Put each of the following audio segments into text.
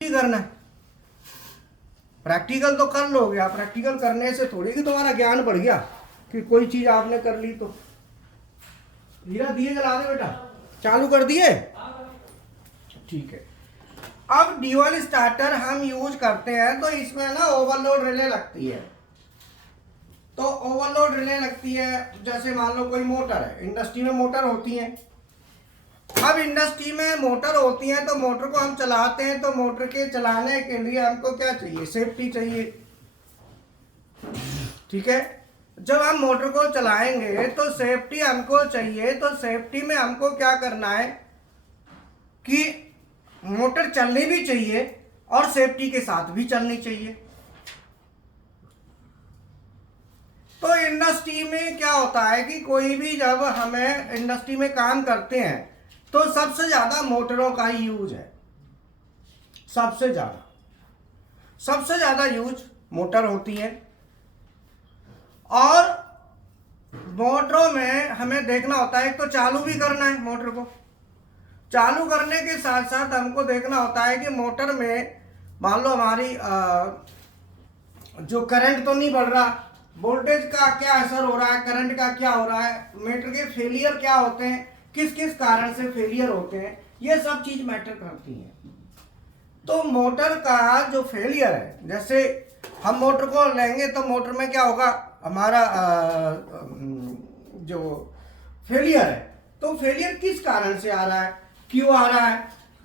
करना है। प्रैक्टिकल तो कर लोगे आप, प्रैक्टिकल करने से थोड़ी कि तुम्हारा ज्ञान बढ़ गया कि कोई चीज आपने कर ली तो। हीरा दिए जला दे बेटा, चालू कर दिए, ठीक है। अब ड्यूअल स्टार्टर हम यूज करते हैं तो इसमें ना ओवरलोड रिले लगती है। तो ओवरलोड रिले लगती है, जैसे मान लो कोई मोटर है, इंडस्ट्री में मोटर होती है। अब इंडस्ट्री में मोटर होती है तो मोटर को हम चलाते हैं, तो मोटर के चलाने के लिए हमको क्या चाहिए? सेफ्टी चाहिए, ठीक है। जब हम मोटर को चलाएंगे तो सेफ्टी हमको चाहिए, तो सेफ्टी में हमको क्या करना है कि मोटर चलनी भी चाहिए और सेफ्टी के साथ भी चलनी चाहिए। तो इंडस्ट्री में क्या होता है कि कोई भी जब हमें इंडस्ट्री में काम करते हैं तो सबसे ज्यादा मोटरों का ही यूज है। सबसे ज्यादा यूज मोटर होती है। और मोटरों में हमें देखना होता है, तो चालू भी करना है मोटर को। चालू करने के साथ साथ हमको देखना होता है कि मोटर में मान लो हमारी जो करंट तो नहीं बढ़ रहा, वोल्टेज का क्या असर हो रहा है, करंट का क्या हो रहा है, मीटर के फेलियर क्या होते हैं, किस किस कारण से फेलियर होते हैं, ये सब चीज मैटर करती है। तो मोटर का जो फेलियर है, जैसे हम मोटर को लेंगे तो मोटर में क्या होगा, हमारा जो फेलियर है, तो फेलियर किस कारण से आ रहा है, क्यों आ रहा है।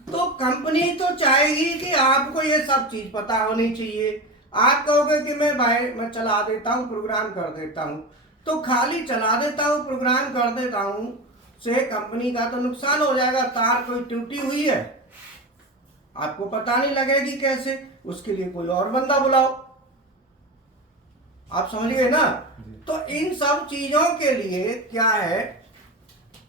तो कंपनी तो चाहेगी कि आपको ये सब चीज पता होनी चाहिए। आप कहोगे कि मैं चला देता हूँ, प्रोग्राम कर देता हूँ, तो खाली चला देता हूँ, प्रोग्राम कर देता हूँ से कंपनी का तो नुकसान हो जाएगा। तार कोई टूटी हुई है, आपको पता नहीं लगेगी कैसे, उसके लिए कोई और बंदा बुलाओ। आप समझ गए ना। तो इन सब चीजों के लिए क्या है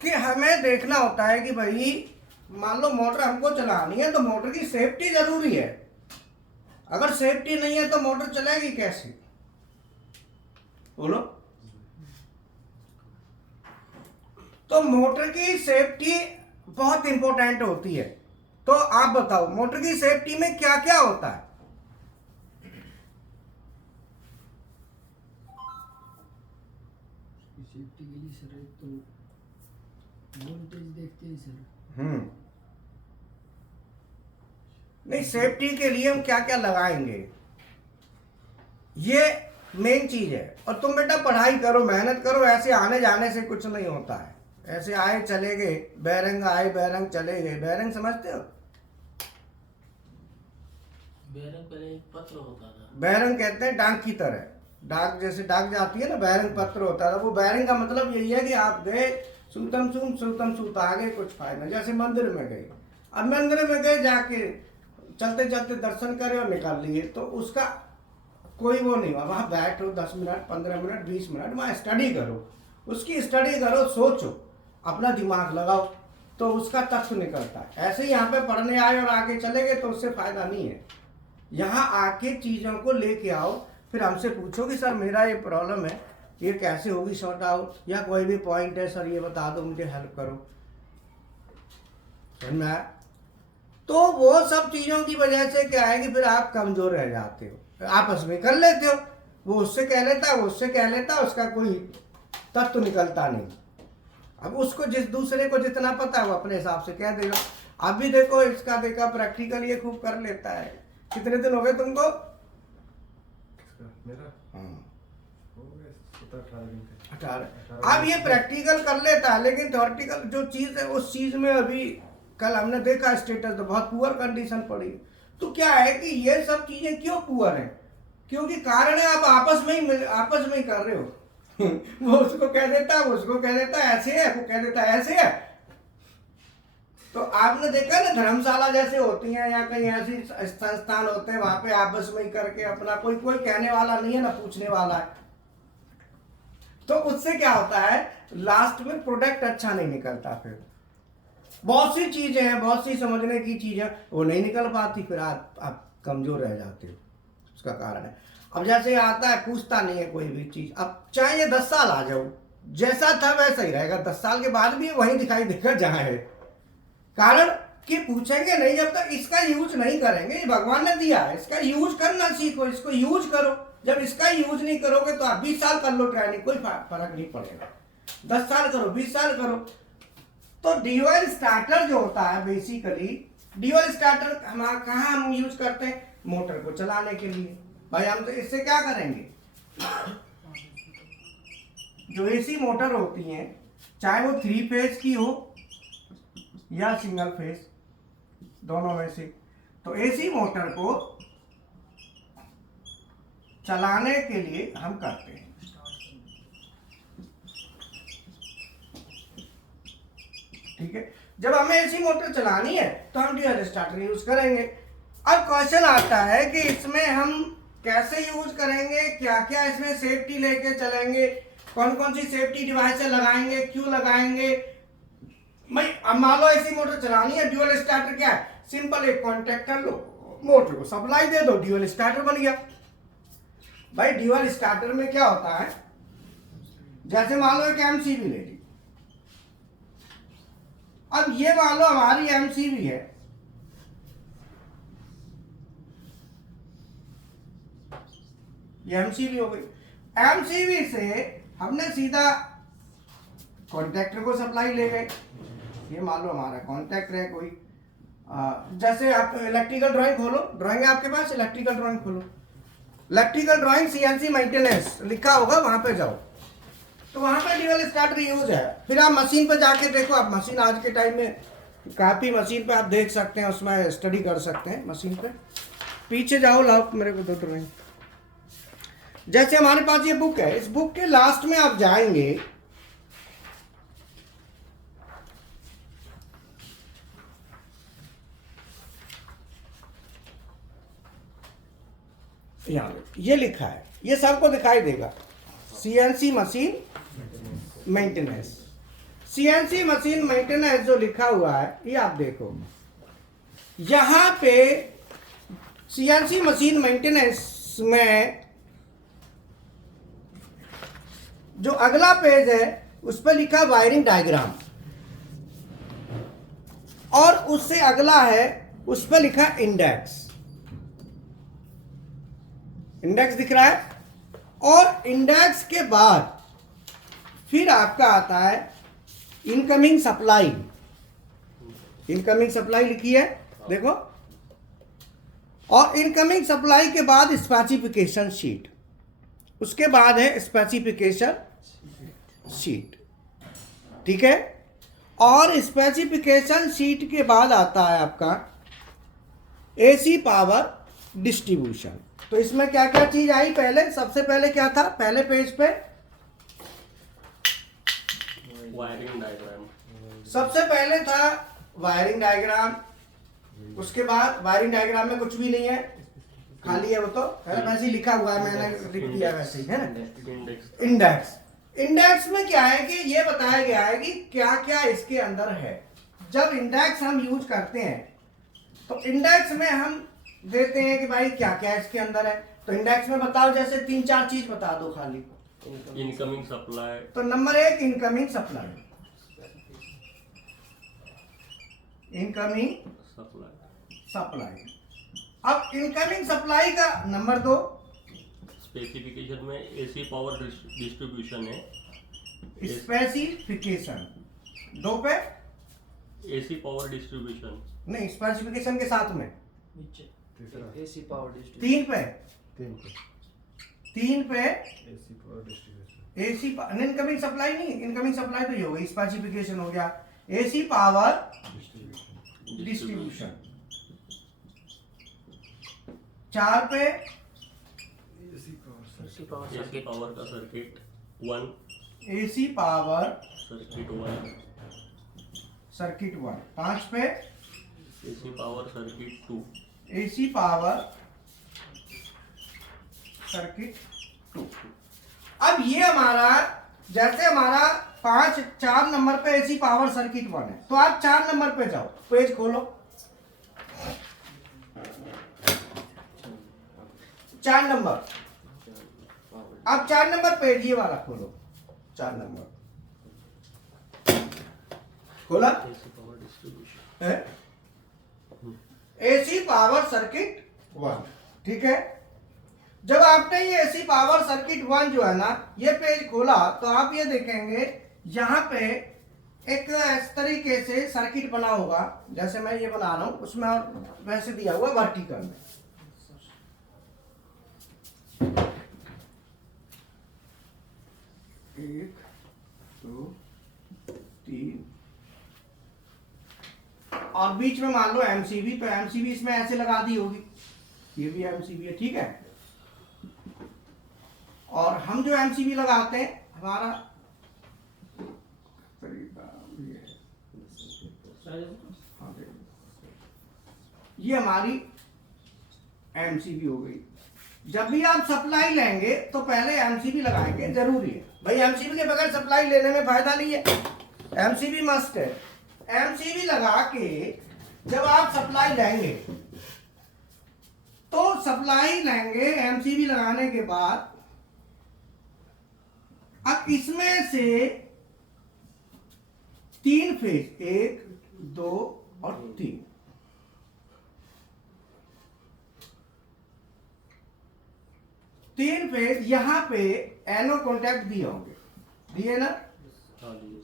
कि हमें देखना होता है कि भाई मान लो मोटर हमको चलानी है तो मोटर की सेफ्टी जरूरी है। अगर सेफ्टी नहीं है तो मोटर चलेगी कैसे, बोलो। तो मोटर की सेफ्टी बहुत इंपॉर्टेंट होती है। तो आप बताओ मोटर की सेफ्टी में क्या क्या होता है? सेफ्टी के लिए सर एक तो वोल्टेज देखते हैं सर। नहीं, सेफ्टी के लिए हम क्या क्या लगाएंगे, ये मेन चीज है। और तुम बेटा पढ़ाई करो, मेहनत करो, ऐसे आने जाने से कुछ नहीं होता है। ऐसे आए चले गए, बैरंग आए बैरंग चले गए। बैरंग समझते हो? बैरंग पहले एक पत्र होता था। बैरंग कहते हैं डाक की तरह, डाक जैसे डाक जाती है ना, बैरंग पत्र होता था। वो बैरंग का मतलब यही है कि आप गए, सूतम सूत आ गए, कुछ फायदा। जैसे मंदिर में गए, अब मंदिर में गए, जाके चलते चलते दर्शन करे और निकाल लिए, तो उसका कोई वो नहीं हुआ। वहां बैठो 10 मिनट 15 मिनट 20 मिनट, वहां स्टडी करो, उसकी स्टडी करो, सोचो, अपना दिमाग लगाओ, तो उसका तथ्य निकलता है। ऐसे ही यहाँ पे पढ़ने आए और आगे चले गए तो उससे फायदा नहीं है। यहाँ आके चीजों को लेके आओ, फिर हमसे पूछो कि सर मेरा ये प्रॉब्लम है, ये कैसे होगी सॉर्ट आउट, या कोई भी पॉइंट है सर ये बता दो, मुझे हेल्प करो। समझ में आया? तो वो सब चीजों की वजह से क्या है कि फिर आप कमजोर रह जाते हो। आपस में कर लेते हो, वो उससे कह लेता है, वो उससे कह लेता है, उसका कोई तत्व निकलता नहीं। अब उसको जिस दूसरे को जितना पता है वो अपने हिसाब से कह देगा। आप भी देखो, इसका देखा प्रैक्टिकल ये खूब कर लेता है। कितने दिन हो गए तुमको? मेरा हो गए 17-18 दिन के। 18। अब ये प्रैक्टिकल कर लेता है, लेकिन थ्योरेटिकल जो चीज है उस चीज में अभी कल हमने देखा स्टेटस तो बहुत पुअर कंडीशन पड़ी। तो क्या है कि ये सब चीजें क्यों पुअर है? क्योंकि कारण है आप आपस में ही कर रहे हो। वो उसको कह देता है, वो उसको कह देता है ऐसे है, वो कह देता है ऐसे है। तो आपने देखा ना, धर्मशाला जैसे होती हैं या कहीं ऐसी संस्थान होते हैं, वहां पे आपस में ही करके अपना, कोई कोई कहने वाला नहीं है ना पूछने वाला है। तो उससे क्या होता है, लास्ट में प्रोडक्ट अच्छा नहीं निकलता। फिर बहुत सी चीजें हैं, बहुत सी समझने की चीजें वो नहीं निकल पाती, फिर आप कमजोर रह जाते हो। उसका कारण है, अब जैसे आता है पूछता नहीं है कोई भी चीज। अब चाहे ये 10 साल आ जाओ, जैसा था वैसा ही रहेगा, 10 साल के बाद भी वही दिखाई देगा जहां है। कारण कि पूछेंगे नहीं जब तक इसका यूज नहीं करेंगे। ये भगवान ने दिया है, इसका यूज करना सीखो, इसको यूज करो। जब इसका यूज नहीं करोगे तो आप 20 साल कर लो ट्रेनिंग, कोई फर्क नहीं पड़ेगा। 10 साल करो, 20 साल करो। तो ड्यूअल स्टार्टर जो होता है बेसिकली, ड्यूअल स्टार्टर हम कहाँ हम यूज करते हैं? मोटर को चलाने के लिए। भाई हम तो इससे क्या करेंगे, जो एसी मोटर होती हैं, चाहे वो 3 फेज की हो या सिंगल फेज, दोनों में से, तो एसी मोटर को चलाने के लिए हम करते हैं। ठीक है, जब हमें एसी मोटर चलानी है तो हम ड्यूअल स्टार्टर यूज करेंगे। अब क्वेश्चन आता है कि इसमें हम कैसे यूज करेंगे, क्या क्या इसमें सेफ्टी लेके चलेंगे, कौन कौन सी सेफ्टी डिवाइस लगाएंगे, क्यों लगाएंगे। भाई अब मान लो एसी मोटर चलानी है, ड्यूअल स्टार्टर क्या है? सिंपल एक कॉन्टैक्टर लो, मोटर को सप्लाई दे दो, ड्यूअल स्टार्टर बन गया। भाई ड्यूअल स्टार्टर में क्या होता है, जैसे मान लो एक एमसीबी ले ली। अब ये मान लो हमारी एमसीबी है, ये एमसीबी हो गई। एमसीबी से हमने सीधा कॉन्टैक्टर को सप्लाई ले गए। ये मान लो हमारा कॉन्टैक्टर है कोई, जैसे आप इलेक्ट्रिकल ड्राइंग खोलो, ड्राइंग है आपके पास, इलेक्ट्रिकल ड्राइंग खोलो, इलेक्ट्रिकल ड्राइंग सीएनसी मेंटेनेंस लिखा होगा, वहां पे जाओ तो वहां पे ड्यूअल स्टार्टर यूज है। फिर आप मशीन पे जाके देखो, आप मशीन आज के टाइम में काफी मशीन पे आप देख सकते हैं, उसमें स्टडी कर सकते हैं मशीन पे। पीछे जाओ, लाओ मेरे को 2 ड्राइंग। जैसे हमारे पास ये बुक है, इस बुक के लास्ट में आप जाएंगे, यहाँ ये लिखा है, ये सबको दिखाई देगा, CNC machine maintenance. CNC machine maintenance जो लिखा हुआ है, ये आप देखो, यहां पे सीएनसी मशीन मेंटेनेंस में जो अगला पेज है उस पर लिखा वायरिंग डायग्राम, और उससे अगला है उस पर लिखा इंडेक्स। इंडेक्स दिख रहा है, और इंडेक्स के बाद फिर आपका आता है इनकमिंग सप्लाई। इनकमिंग सप्लाई लिखी है, देखो, और इनकमिंग सप्लाई के बाद स्पेसिफिकेशन शीट, उसके बाद है स्पेसिफिकेशन शीट। ठीक है, और स्पेसिफिकेशन शीट के बाद आता है आपका एसी पावर डिस्ट्रीब्यूशन। तो इसमें क्या क्या चीज आई? पहले सबसे पहले क्या था, पहले पेज पे वायरिंग डायग्राम, सबसे पहले था वायरिंग डायग्राम। उसके बाद वायरिंग डायग्राम में कुछ भी नहीं है, खाली है, वो तो वैसे ही लिखा हुआ है, मैंने लिख दिया वैसे ही, है ना। इंडेक्स, इंडेक्स में क्या है कि ये बताया गया है कि क्या क्या इसके अंदर है। जब इंडेक्स हम यूज करते हैं तो इंडेक्स में हम देते हैं कि भाई क्या क्या इसके अंदर है। तो इंडेक्स में बताओ, जैसे 3-4 चीज बता दो खाली। इनकमिंग सप्लाई, तो number 1 incoming supply, incoming supply. अब इनकमिंग सप्लाई का नंबर 2, स्पेसिफिकेशन में एसी पावर डिस्ट्रीब्यूशन है, स्पेसिफिकेशन 2 पे एसी पावर डिस्ट्रीब्यूशन नहीं, स्पेसिफिकेशन के साथ में तीसरा एसी पावर 3 पे, 3 पे AC power distribution, AC incoming supply नहीं, इनकमिंग सप्लाई तो ये हो गई, स्पेसिफिकेशन हो गया, एसी पावर डिस्ट्रीब्यूशन। 4 पे एसी पावर एसी पावर का circuit 1, AC power circuit 1, circuit 1। 5 पे AC power circuit 2, AC power circuit 2। अब ये हमारा, जैसे हमारा 4 नंबर पे एसी पावर सर्किट 1 है, तो आप 4 नंबर पे जाओ, पेज खोलो, 4 नंबर। अब 4 नंबर पेज ये वाला खोलो, 4 नंबर खोला एसी पावर डिस्ट्रीब्यूशन, है, एसी पावर सर्किट 1, ठीक है। जब आपने ये एसी पावर सर्किट 1 जो है ना ये पेज खोला तो आप ये देखेंगे यहाँ पे एक इस तरीके से सर्किट बना होगा, जैसे मैं ये बना रहा हूं उसमें, और वैसे दिया हुआ वर्टिकल में। एक, दो, तीन, और बीच में मान लो एमसीबी, तो एमसीबी इसमें ऐसे लगा दी होगी, ये भी एमसीबी है, ठीक है। और हम जो एमसीबी लगाते हैं हमारा तरीका ये है, हाँ, ये हमारी एमसीबी हो गई। जब भी आप सप्लाई लेंगे तो पहले एमसीबी लगाएंगे, जरूरी है भाई, एमसीबी के बगैर सप्लाई लेने में फायदा नहीं है, एमसीबी मस्ट है। एमसीबी लगा के जब आप सप्लाई लेंगे तो सप्लाई लेंगे एमसीबी लगाने के बाद, अब इसमें से 3 फेज, 1, 2 और 3, 3 फेज यहां पे एनो कॉन्टैक्ट दिए होंगे, दिए ना, हाँ जी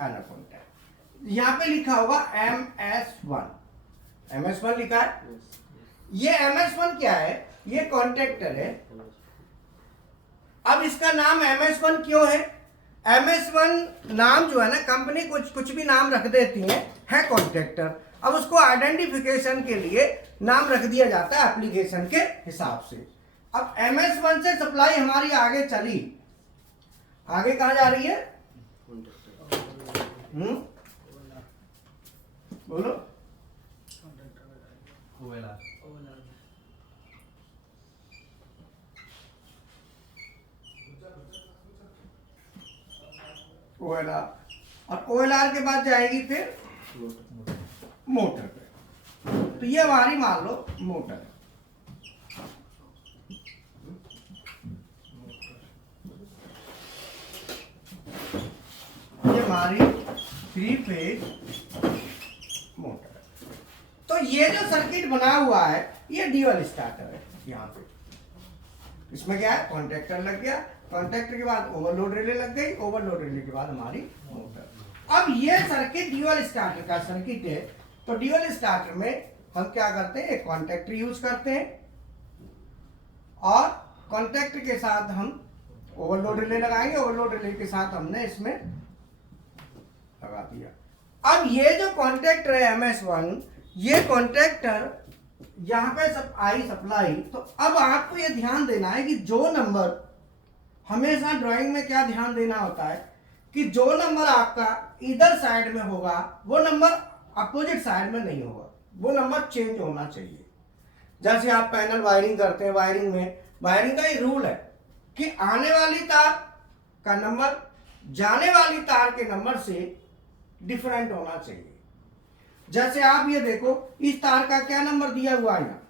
एनो कॉन्टैक्ट। यहां पे लिखा होगा MS1, MS1 लिखा है। ये MS1 क्या है? ये कॉन्टैक्टर है। अब इसका नाम MS1 क्यों है? MS1 नाम जो है ना, कंपनी कुछ भी नाम रख देती है कॉन्ट्रैक्टर। अब उसको आइडेंटिफिकेशन के लिए नाम रख दिया जाता है एप्लीकेशन के हिसाब से। अब MS1 से सप्लाई हमारी आगे चली, आगे कहाँ जा रही है? बोलो। OLR, और OLR के बाद जाएगी फिर मोटर पे। तो ये हमारी मान लो मोटर है। ये हमारी 3 फेज मोटर है। तो ये जो सर्किट बना हुआ है ये ड्यूअल स्टार्टर है। यहाँ पे इसमें क्या है? कॉन्ट्रैक्टर लग गया, कॉन्ट्रैक्टर के बाद ओवरलोड रिले लग गई, ओवरलोड रिले के बाद हमारी मोटर। अब ये सर्किट ड्यूअल स्टार्टर का सर्किट है। तो ड्यूअल स्टार्टर में हम क्या करते हैं? एक कॉन्ट्रैक्टर यूज करते हैं और कॉन्ट्रैक्टर के साथ हम ओवरलोड रिले लगाएंगे, ओवरलोड रिले के साथ हमने इसमें लगा दिया। अब ये जो कॉन्ट्रैक्टर है MS1, ये कॉन्ट्रैक्टर यहाँ पे सब आई सप्लाई। तो अब आपको ये ध्यान देना है कि जो नंबर, हमेशा ड्राइंग में क्या ध्यान देना होता है कि जो नंबर आपका इधर साइड में होगा वो नंबर अपोजिट साइड में नहीं होगा, वो नंबर चेंज होना चाहिए। जैसे आप पैनल वायरिंग करते हैं, वायरिंग में वायरिंग का ये रूल है कि आने वाली तार का नंबर जाने वाली तार के नंबर से डिफरेंट होना चाहिए। जैसे आप ये देखो, इस तार का क्या नंबर दिया हुआ है?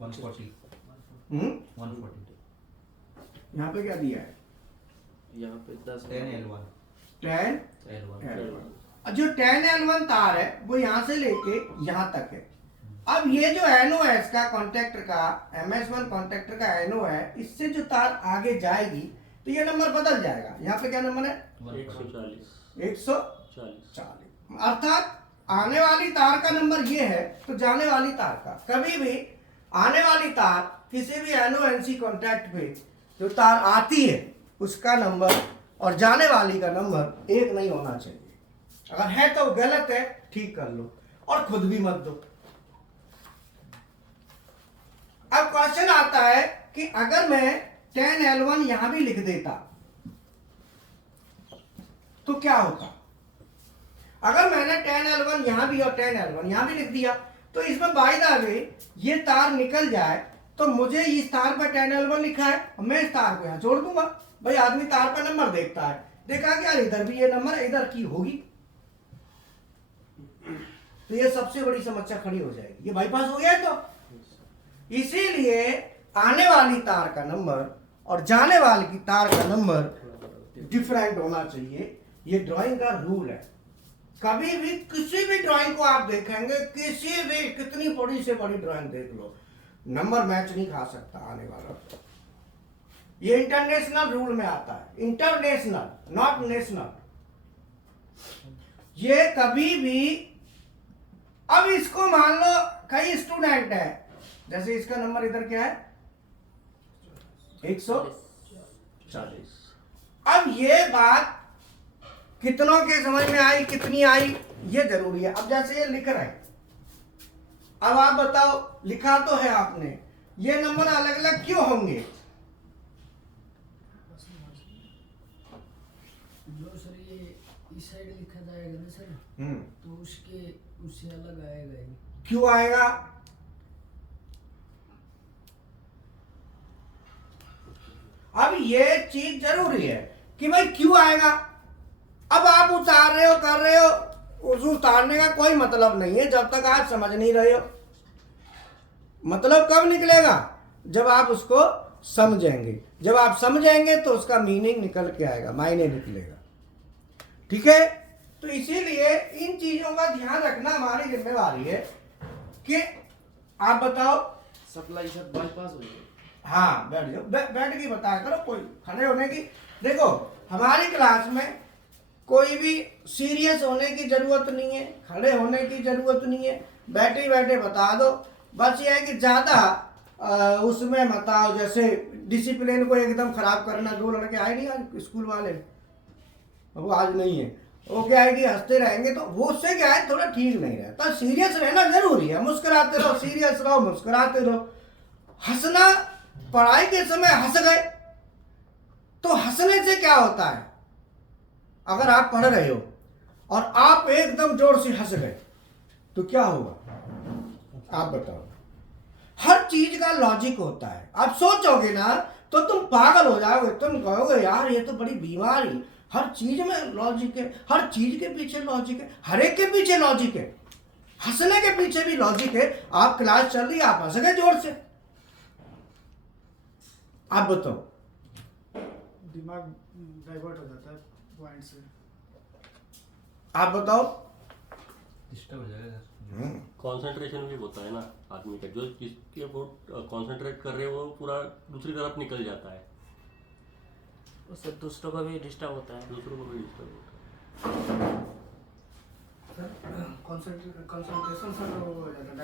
140 यहाँ पे क्या दिया है? यहाँ पे 10 10L1 10L1। जो 10L1 तार है वो यहाँ से लेके यहाँ तक है। अब ये जो एनो है इसका कॉन्ट्रैक्टर का, MS1 कॉन्ट्रैक्टर का एनो है, इससे जो तार आगे जाएगी तो ये नंबर बदल जाएगा। यहाँ पे क्या नंबर है? 140। अर्थात आने वाली तार का नंबर ये है, तो जाने वाली तार का। कभी भी आने वाली तार किसी भी एनो NC कॉन्ट्रैक्ट पे जो तार आती है उसका नंबर और जाने वाली का नंबर एक नहीं होना चाहिए। अगर है तो गलत है, ठीक कर लो और खुद भी मत दो। अब क्वेश्चन आता है कि अगर मैं 10L1 यहां भी लिख देता तो क्या होता? अगर मैंने 10L1 यहां भी और 10L1 यहां भी लिख दिया तो इसमें बाय द वे ये तार निकल जाए तो मुझे इस तार पर 10L1 लिखा है, मैं इस तार को यहां जोड़ दूंगा। भाई आदमी तार पर नंबर देखता है, देखा कि यार इधर भी ये नंबर इधर की होगी, तो ये सबसे बड़ी समस्या खड़ी हो जाएगी। ये बाईपास हो गया है। तो इसीलिए आने वाली तार का नंबर और जाने वाली की तार का नंबर डिफरेंट होना चाहिए। ये ड्राइंग का रूल है। कभी भी किसी भी ड्राइंग को आप देखेंगे, किसी भी कितनी बड़ी से बड़ी ड्राइंग देख लो, नंबर मैच नहीं खा सकता आने वाला। ये इंटरनेशनल रूल में आता है, इंटरनेशनल नॉट नेशनल। ये कभी भी, अब इसको मान लो कई स्टूडेंट है, जैसे इसका नंबर इधर क्या है 140। अब ये बात कितनों के समझ में आई, कितनी आई, ये जरूरी है। अब जैसे ये लिख रहे हैं, अब आप बताओ, लिखा तो है आपने, ये नंबर अलग अलग क्यों होंगे? जो सर ये इस साइड लिखा जाएगा ना सर, तो उससे अलग आएगा ये। क्यों आएगा? अब ये चीज जरूरी है कि भाई क्यों आएगा। अब आप उतार रहे हो, कर रहे हो, उस उतारने का कोई मतलब नहीं है जब तक आप समझ नहीं रहे हो। मतलब कब निकलेगा? जब आप उसको समझेंगे। जब आप समझेंगे तो उसका मीनिंग निकल के आएगा, मायने निकलेगा। ठीक है, तो इसीलिए इन चीजों का ध्यान रखना हमारी जिम्मेवारी है कि आप बताओ। सप्लाई सर बाईपास हो गई। हाँ बैठ जाओ, बैठ के बताया करो, कोई खड़े होने की। देखो हमारी क्लास में कोई भी सीरियस होने की जरूरत नहीं है, खड़े होने की जरूरत नहीं है, बैठे बैठे बता दो। बस ये है कि ज्यादा उसमें मत आओ, जैसे डिसिप्लिन को एकदम खराब करना। 2 लड़के आए नहीं आज स्कूल वाले, वो आज नहीं है, वो क्या है कि हंसते रहेंगे तो वो उससे क्या है थोड़ा ठीक नहीं रहता। सीरियस रहना जरूरी है, मुस्कुराते रहो, सीरियस रहो, मुस्कुराते रहो। हंसना, पढ़ाई के समय हंस गए तो हंसने से क्या होता है? अगर आप पढ़ रहे हो और आप एकदम जोर से हंस गए तो क्या होगा? आप बताओ। हर चीज का लॉजिक होता है। आप सोचोगे ना तो तुम पागल हो जाओगे, तुम कहोगे यार ये तो बड़ी बीमारी, हर चीज में लॉजिक है, हर चीज के पीछे लॉजिक है, हर एक के पीछे लॉजिक है, हंसने के पीछे भी लॉजिक है। आप क्लास चल रही है, आप हंस गए जोर से, आप बताओ। दिमाग डाइवर्ट हो जाता है पॉइंट से। आप बताओ। डिस्टर्ब हो जाएगा सर। कंसंट्रेशन भी होता है ना आदमी का, जो जिसके वो कंसंट्रेट कर रहे हो वो पूरा दूसरी तरफ निकल जाता है, उससे दूसरों का भी डिस्टर्ब होता है। दूसरों को भी डिस्टर्ब होता है। कंसंट्रेशन सर वो हो जाता है,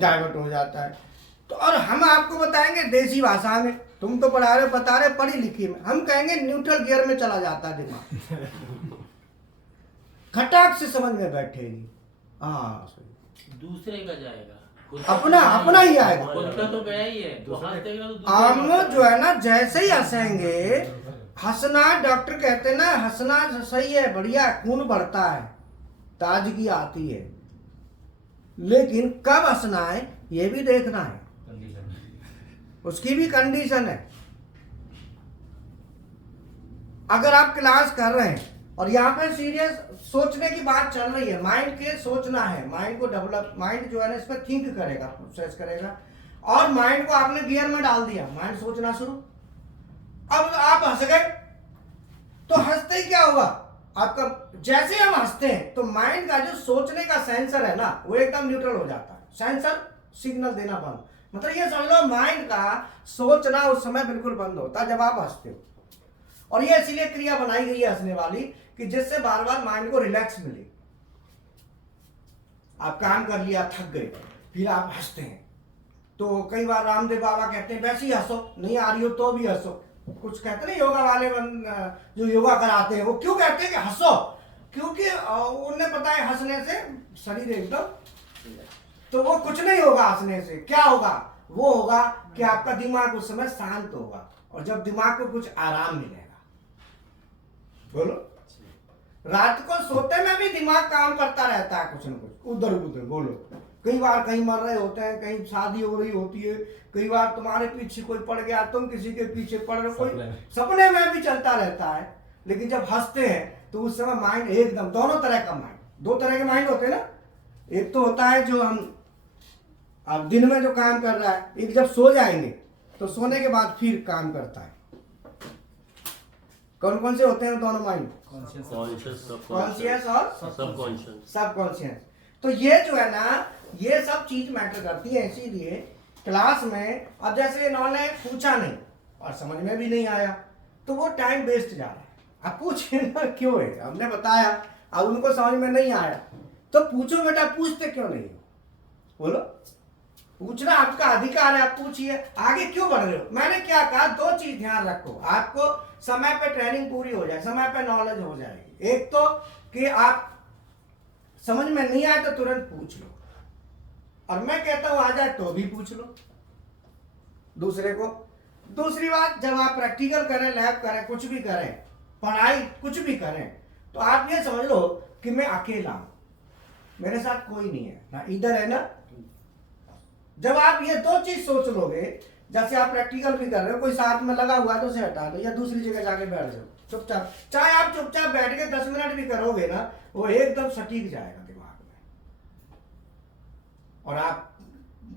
डाइवर्ट हो जाता है। तो और हम आपको बताएंगे देसी भाषा में, तुम तो पढ़ा रहे बता रहे पढ़ी लिखी में, हम कहेंगे न्यूट्रल गियर में चला जाता है दिमाग, खटाक से समझ में बैठेगी। हाँ दूसरे का जाएगा, अपना ही आएगा। खुद का तो गया ही है, तो हंसेगा तो दूसरे हम का जो है ना जैसे ही हंसेंगे, हंसना डॉक्टर कहते हैं ना, हंसना सही है, बढ़िया, खून बढ़ता है, ताजगी आती है, लेकिन कब हंसना है ये भी देखना है, उसकी भी कंडीशन है। अगर आप क्लास कर रहे हैं और यहाँ पे सीरियस सोचने की बात चल रही है, माइंड के सोचना है, माइंड को डेवलप, माइंड जो है ना इसमें थिंक करेगा, प्रोसेस करेगा, और माइंड को आपने गियर में डाल दिया, माइंड सोचना शुरू। अब आप हंस गए तो हंसते ही क्या होगा आपका? जैसे हम हंसते हैं तो माइंड का जो सोचने का सेंसर है ना वो एकदम न्यूट्रल हो जाता है, सेंसर सिग्नल देना बंद। मतलब ये समझ लो माइंड का सोचना उस समय बिल्कुल बंद होता है जब आप हंसते हो। और ये इसीलिए क्रिया बनाई गई है हंसने वाली कि जिससे बार बार माइंड को रिलैक्स मिले। आप काम कर लिया, थक गए, फिर आप हंसते हैं, तो कई बार रामदेव बाबा कहते हैं वैसे ही हंसो, नहीं आ रही हो तो भी हंसो। कुछ कहते हैं योगा वाले जो योगा कराते हैं वो क्यों कहते हैं कि हंसो? क्योंकि उन्हें पता है हंसने से शरीर एकदम, तो वो कुछ नहीं होगा हंसने से। क्या होगा? वो होगा कि आपका दिमाग उस समय शांत होगा, और जब दिमाग को कुछ आराम मिलेगा। बोलो, रात को सोते में भी दिमाग काम करता रहता है, कुछ न कुछ उधर उधर। बोलो, कई बार कहीं मर रहे होते हैं, कहीं शादी हो रही होती है, कई बार तुम्हारे पीछे कोई पड़ गया, तुम किसी के पीछे पड़ रहे हो, कोई सपने में भी चलता रहता है। लेकिन जब हंसते हैं तो उस समय माइंड एकदम, दोनों तरह का माइंड, 2 तरह के माइंड होते हैं ना, एक तो होता है जो हम अब दिन में जो काम कर रहा है, एक जब सो जाएंगे तो सोने के बाद फिर काम करता है। कौन कौन से होते हैं दोनों माइंड? कॉन्शियस कॉन्शियस और सबकॉन्शियस। सबकॉन्शियस। तो ये जो है ना, ये सब चीज मैटर करती है। इसीलिए क्लास में अब जैसे इन्होंने पूछा नहीं और समझ में भी नहीं आया तो वो टाइम वेस्ट जा रहा है। अब पूछे ना क्यों है, हमने बताया, अब उनको समझ में नहीं आया तो पूछो बेटा, पूछते क्यों नहीं हो? बोलो, पूछना आपका अधिकार है, आप पूछिए। आगे क्यों बढ़ रहे हो? मैंने क्या कहा, दो चीज ध्यान रखो, आपको समय पे ट्रेनिंग पूरी हो जाए, समय पे नॉलेज हो जाएगी। एक तो कि आप समझ में नहीं आए तो तुरंत पूछ लो, और मैं कहता हूं आ जाए तो भी पूछ लो दूसरे को। दूसरी बात, जब आप प्रैक्टिकल करें, लैब करें, कुछ भी करें, पढ़ाई कुछ भी करें, तो आप ये समझ लो कि मैं अकेला हूं, मेरे साथ कोई नहीं है, ना इधर है ना। जब आप ये दो चीज सोच लोगे, जैसे आप प्रैक्टिकल भी कर रहे हो, कोई साथ में लगा हुआ है तो उसे हटा दो या दूसरी जगह जाके बैठ जाओ चुपचाप। चाहे आप चुपचाप बैठ के 10 मिनट भी करोगे ना, वो एकदम सटीक जाएगा दिमाग में। और आप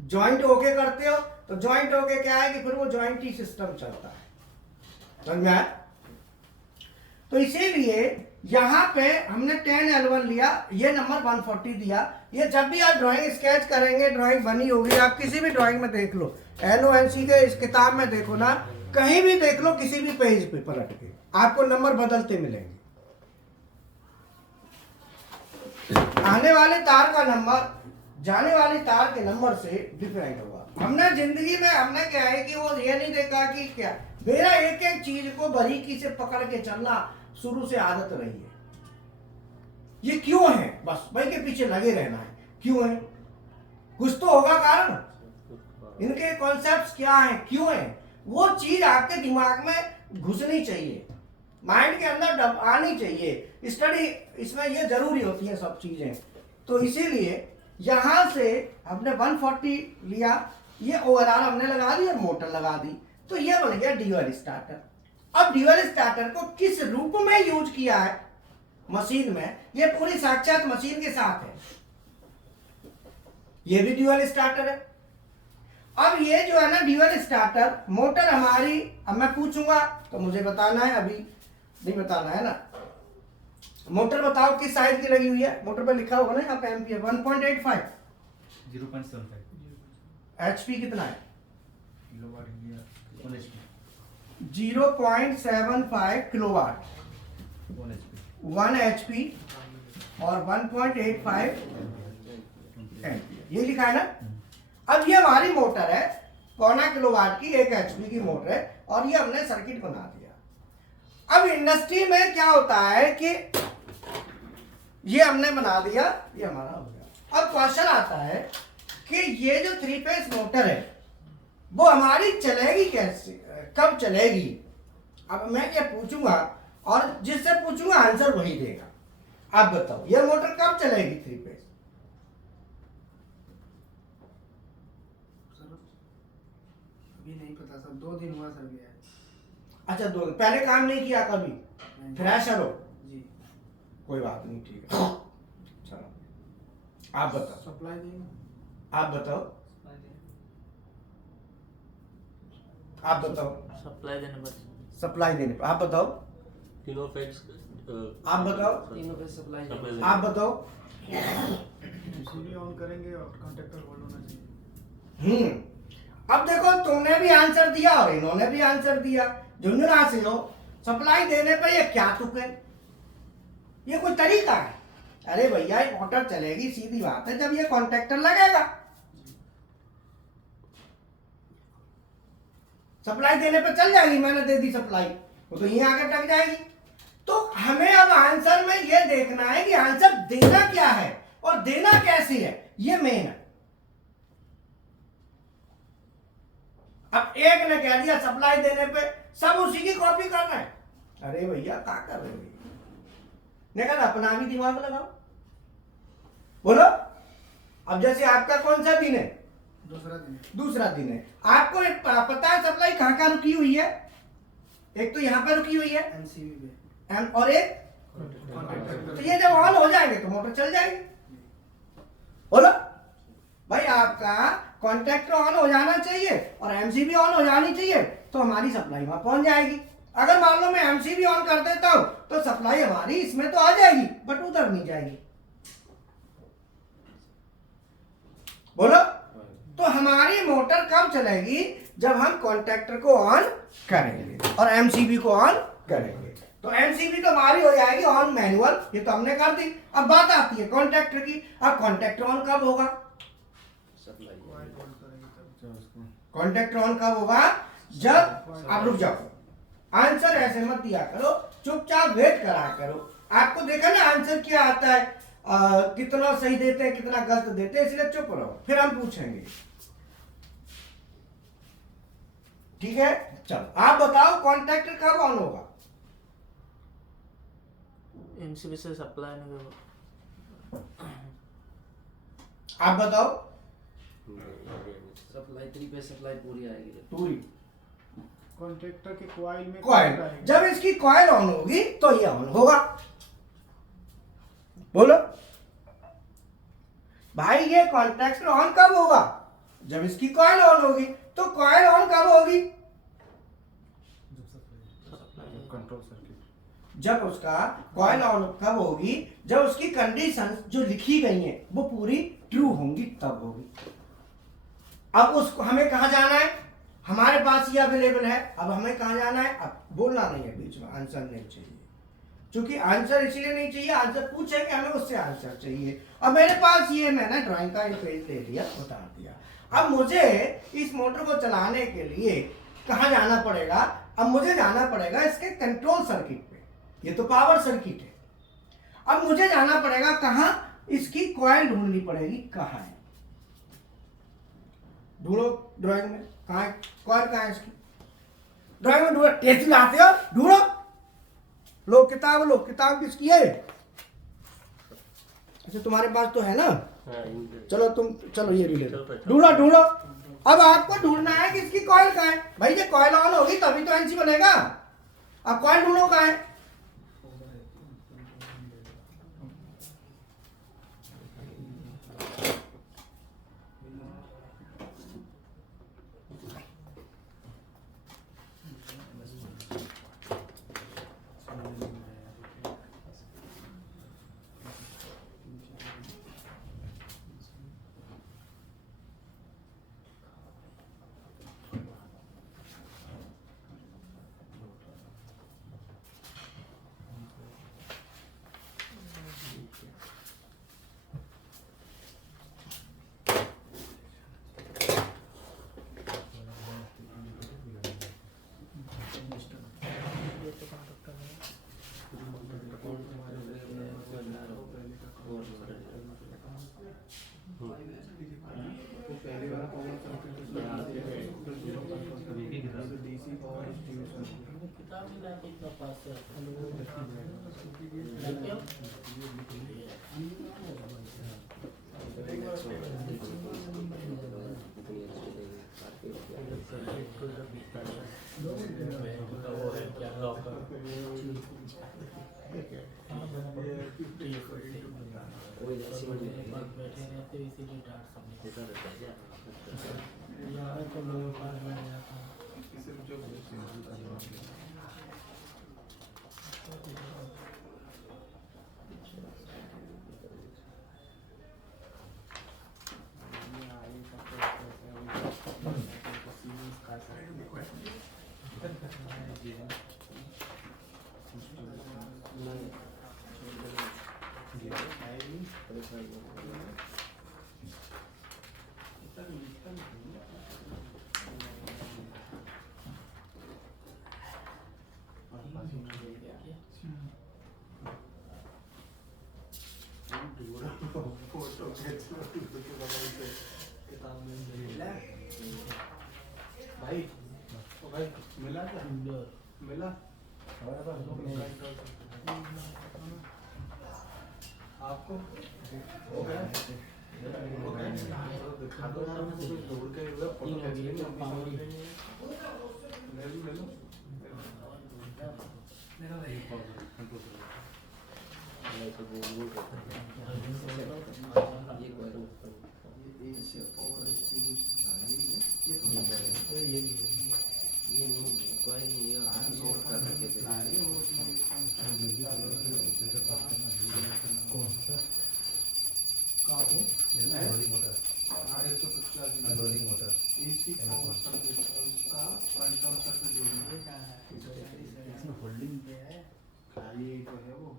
ज्वाइंट होके करते हो तो ज्वाइंट होके क्या है कि फिर वो ज्वाइंटी सिस्टम चलता है, समझ में आया? तो इसीलिए यहां पे हमने 10L1 लिया, ये नंबर 140 दिया। ये जब भी आप ड्राइंग स्केच करेंगे, ड्राइंग बनी होगी, आप किसी भी ड्राइंग में देख लो, NONC के इस किताब में देखो ना, कहीं भी देख लो, किसी भी पेज पे पलट के आपको नंबर बदलते मिलेंगे। आने वाले तार का नंबर जाने वाली तार के नंबर से डिफरेंट होगा। हमने जिंदगी में हमने क्या है कि वो ये नहीं देखा कि क्या, मेरा एक एक चीज को बारीकी से पकड़ के चलना शुरू से आदत रही है। ये क्यों है, बस भाई के पीछे लगे रहना है। क्यों है, कुछ तो होगा कारण, इनके कॉन्सेप्ट्स क्या हैं, क्यों है, वो चीज आपके दिमाग में घुसनी चाहिए, माइंड के अंदर आनी चाहिए। स्टडी इसमें ये जरूरी होती है सब चीजें। तो इसीलिए यहां से हमने 140 लिया, ये ओवरऑल हमने लगा दी और मोटर लगा दी, तो ये बन गया ड्यूअल स्टार्टर। अब ड्यूअल स्टार्टर को किस रूप में यूज किया है मशीन में, ये पूरी साक्षात मशीन के साथ है, ये भी ड्यूअल स्टार्टर है। अब ये जो है ना ड्यूअल स्टार्टर मोटर हमारी, अब मैं पूछूंगा तो मुझे बताना है, अभी नहीं बताना है ना। मोटर बताओ किस साइज की लगी हुई है, मोटर पे लिखा होगा ना यहाँ पे एम्पियर 1.85 0.75 HP कितना है, किलोवाट या 1 HP 0.75 किलोवाट 1 HP और 1.85 एम्पियर, ये लिखा है ना। अब ये हमारी मोटर है, 1.25 किलोवाट की 1 HP की मोटर है, और ये हमने सर्किट बना दिया। अब इंडस्ट्री में क्या होता है कि ये हमने बना दिया, ये हमारा हो गया। अब क्वेश्चन आता है कि ये जो 3 फेज मोटर है वो हमारी चलेगी कैसे, कब चलेगी। अब मैं ये पूछूंगा और जिससे पूछूंगा आंसर वही देगा। आप बताओ ये मोटर कब चलेगी 3 फेज? अभी नहीं पता सर, 2 दिन हुआ सर गया है। अच्छा, 2 दिन पहले काम नहीं किया कभी, फ्रेशर हो जी, कोई बात नहीं, ठीक है। चलो आप बताओ, सप्लाई देंगे। आप बताओ, आप बताओ, सप्लाई देने पर सप्लाई देने पर आप बताओ, तीनों फेज आप बताओ, तीनों पे सप्लाई सप्लाई आप बताओ। एमसीबी ऑन करेंगे और कॉन्टेक्टर होल्ड होना चाहिए। अब देखो, तुमने भी आंसर दिया और इन्होंने भी आंसर दिया। झुंझुना से हो, सप्लाई देने पर ये क्या तुक है, ये कोई तरीका है? अरे भैया ये मोटर चलेगी, सीधी बात है, जब ये कॉन्ट्रैक्टर लगेगा। सप्लाई देने पर चल जाएगी, मैंने दे दी सप्लाई, वो तो यहीं आके टक जाएगी। तो हमें अब आंसर में ये देखना है कि आंसर देना क्या है और देना कैसे है, ये मेन है। अब एक ने कह दिया सप्लाई देने पे सब उसी की कॉपी कर रहे हैं, अरे भैया क्या कर रहे हो, ने कहा अपना भी दिमाग लगाओ, बोलो। अब जैसे आपका कौन सा दिन है, दूसरा दिन है, आपको एक पता है सप्लाई कहाँ कहाँ रुकी हुई है, एक तो यहाँ पे रुकी हुई है एमसीबी पे, और एक तो ये जब ऑन हो जाएंगे तो मोटर चल जाएगी। बोलो भाई, आपका कॉन्ट्रैक्टर ऑन हो जाना चाहिए और एमसीबी ऑन हो जानी चाहिए, तो हमारी सप्लाई वहां पहुंच जाएगी। अगर मान लो मैं एमसीबी ऑन कर देता हूं तो सप्लाई हमारी इसमें तो आ जाएगी बट उधर नहीं जाएगी। बोलो, तो हमारी मोटर कब चलेगी? जब हम कॉन्टैक्टर को ऑन करेंगे और एमसीबी को ऑन करेंगे। तो एमसीबी तो हमारी हो जाएगी ऑन मैनुअल, ये तो हमने कर दी। अब बात आती है कॉन्टैक्टर की। अब कॉन्टैक्टर ऑन कब होगा? कॉन्टैक्टर ऑन कब होगा? जब, अब रुक जाओ, आंसर ऐसे मत दिया करो, चुपचाप वेट करा करो। आपको देखा ना आंसर क्या आता है, कितना सही देते हैं कितना गलत देते हैं, इसलिए चुप रहो, फिर हम पूछेंगे। ठीक है, चलो आप बताओ कॉन्टैक्टर कब ऑन होगा? एमसीबी से सप्लाई नहीं होगा। आप बताओ। सप्लाई 3 पे सप्लाई पूरी आएगी। पूरी कॉन्ट्रैक्टर के कॉइल में कॉइल, आएगा। जब इसकी कॉइल ऑन होगी तो ये ऑन होगा। बोलो भाई, ये कॉन्टैक्टर ऑन कब होगा? जब इसकी कॉइल ऑन होगी। तो कॉइल ऑन कब होगी? Control circuit. जब उसका कॉइल ऑन कब होगी? जब उसकी कंडीशन जो लिखी गई हैं वो पूरी ट्रू होंगी, तब होगी। अब उसको हमें कहाँ जाना है? हमारे पास ये अवेलेबल है, अब हमें कहाँ जाना है? अब बोलना नहीं है बीच में, आंसर नहीं चाहिए। क्योंकि आंसर इसलिए नहीं चाहिए, आंसर पूछेंगे हमें, उससे आंसर चाहिए। अब मेरे पास ये मैंने ड्राइंग का एक पेज ले लिया, उतार दिया। अब मुझे इस मोटर को चलाने के लिए कहाँ जाना पड़ेगा? अब मुझे जाना पड़ेगा इसके कंट्रोल सर्किट पे। ये तो पावर सर्किट है। अब मुझे जाना पड़ेगा कहाँ? इसकी कॉइल ढूंढनी पड़ेगी, कहाँ है? ढूंढो ड्राइंग में, कहाँ है कॉइल? कहाँ है इसकी ड्राइंग में? ढूंढो, टेस्ट लाते हो, ढूंढो। लो किताब किसकी है? अच्छा तुम्हारे पास तो है ना, चलो चलो ये भी ले लो। ढूंढो। अब आपको ढूंढना है कि इसकी कॉइल कहाँ है। भाई ये कॉइल ऑन होगी तभी तो एनसी बनेगा। अब कॉइल ढूंढो कहाँ है? किताब मिला के इतना पास से बैठे रहते इसीलिए डांट भाई मिला क्या? मिला आपको हो गया? दिखा दो यार, मुझे दौड़ के इधर फोटो खींच लेंगे। ले लो मेरा भाई ये नहीं, कोई नहीं, ये शॉर्ट कर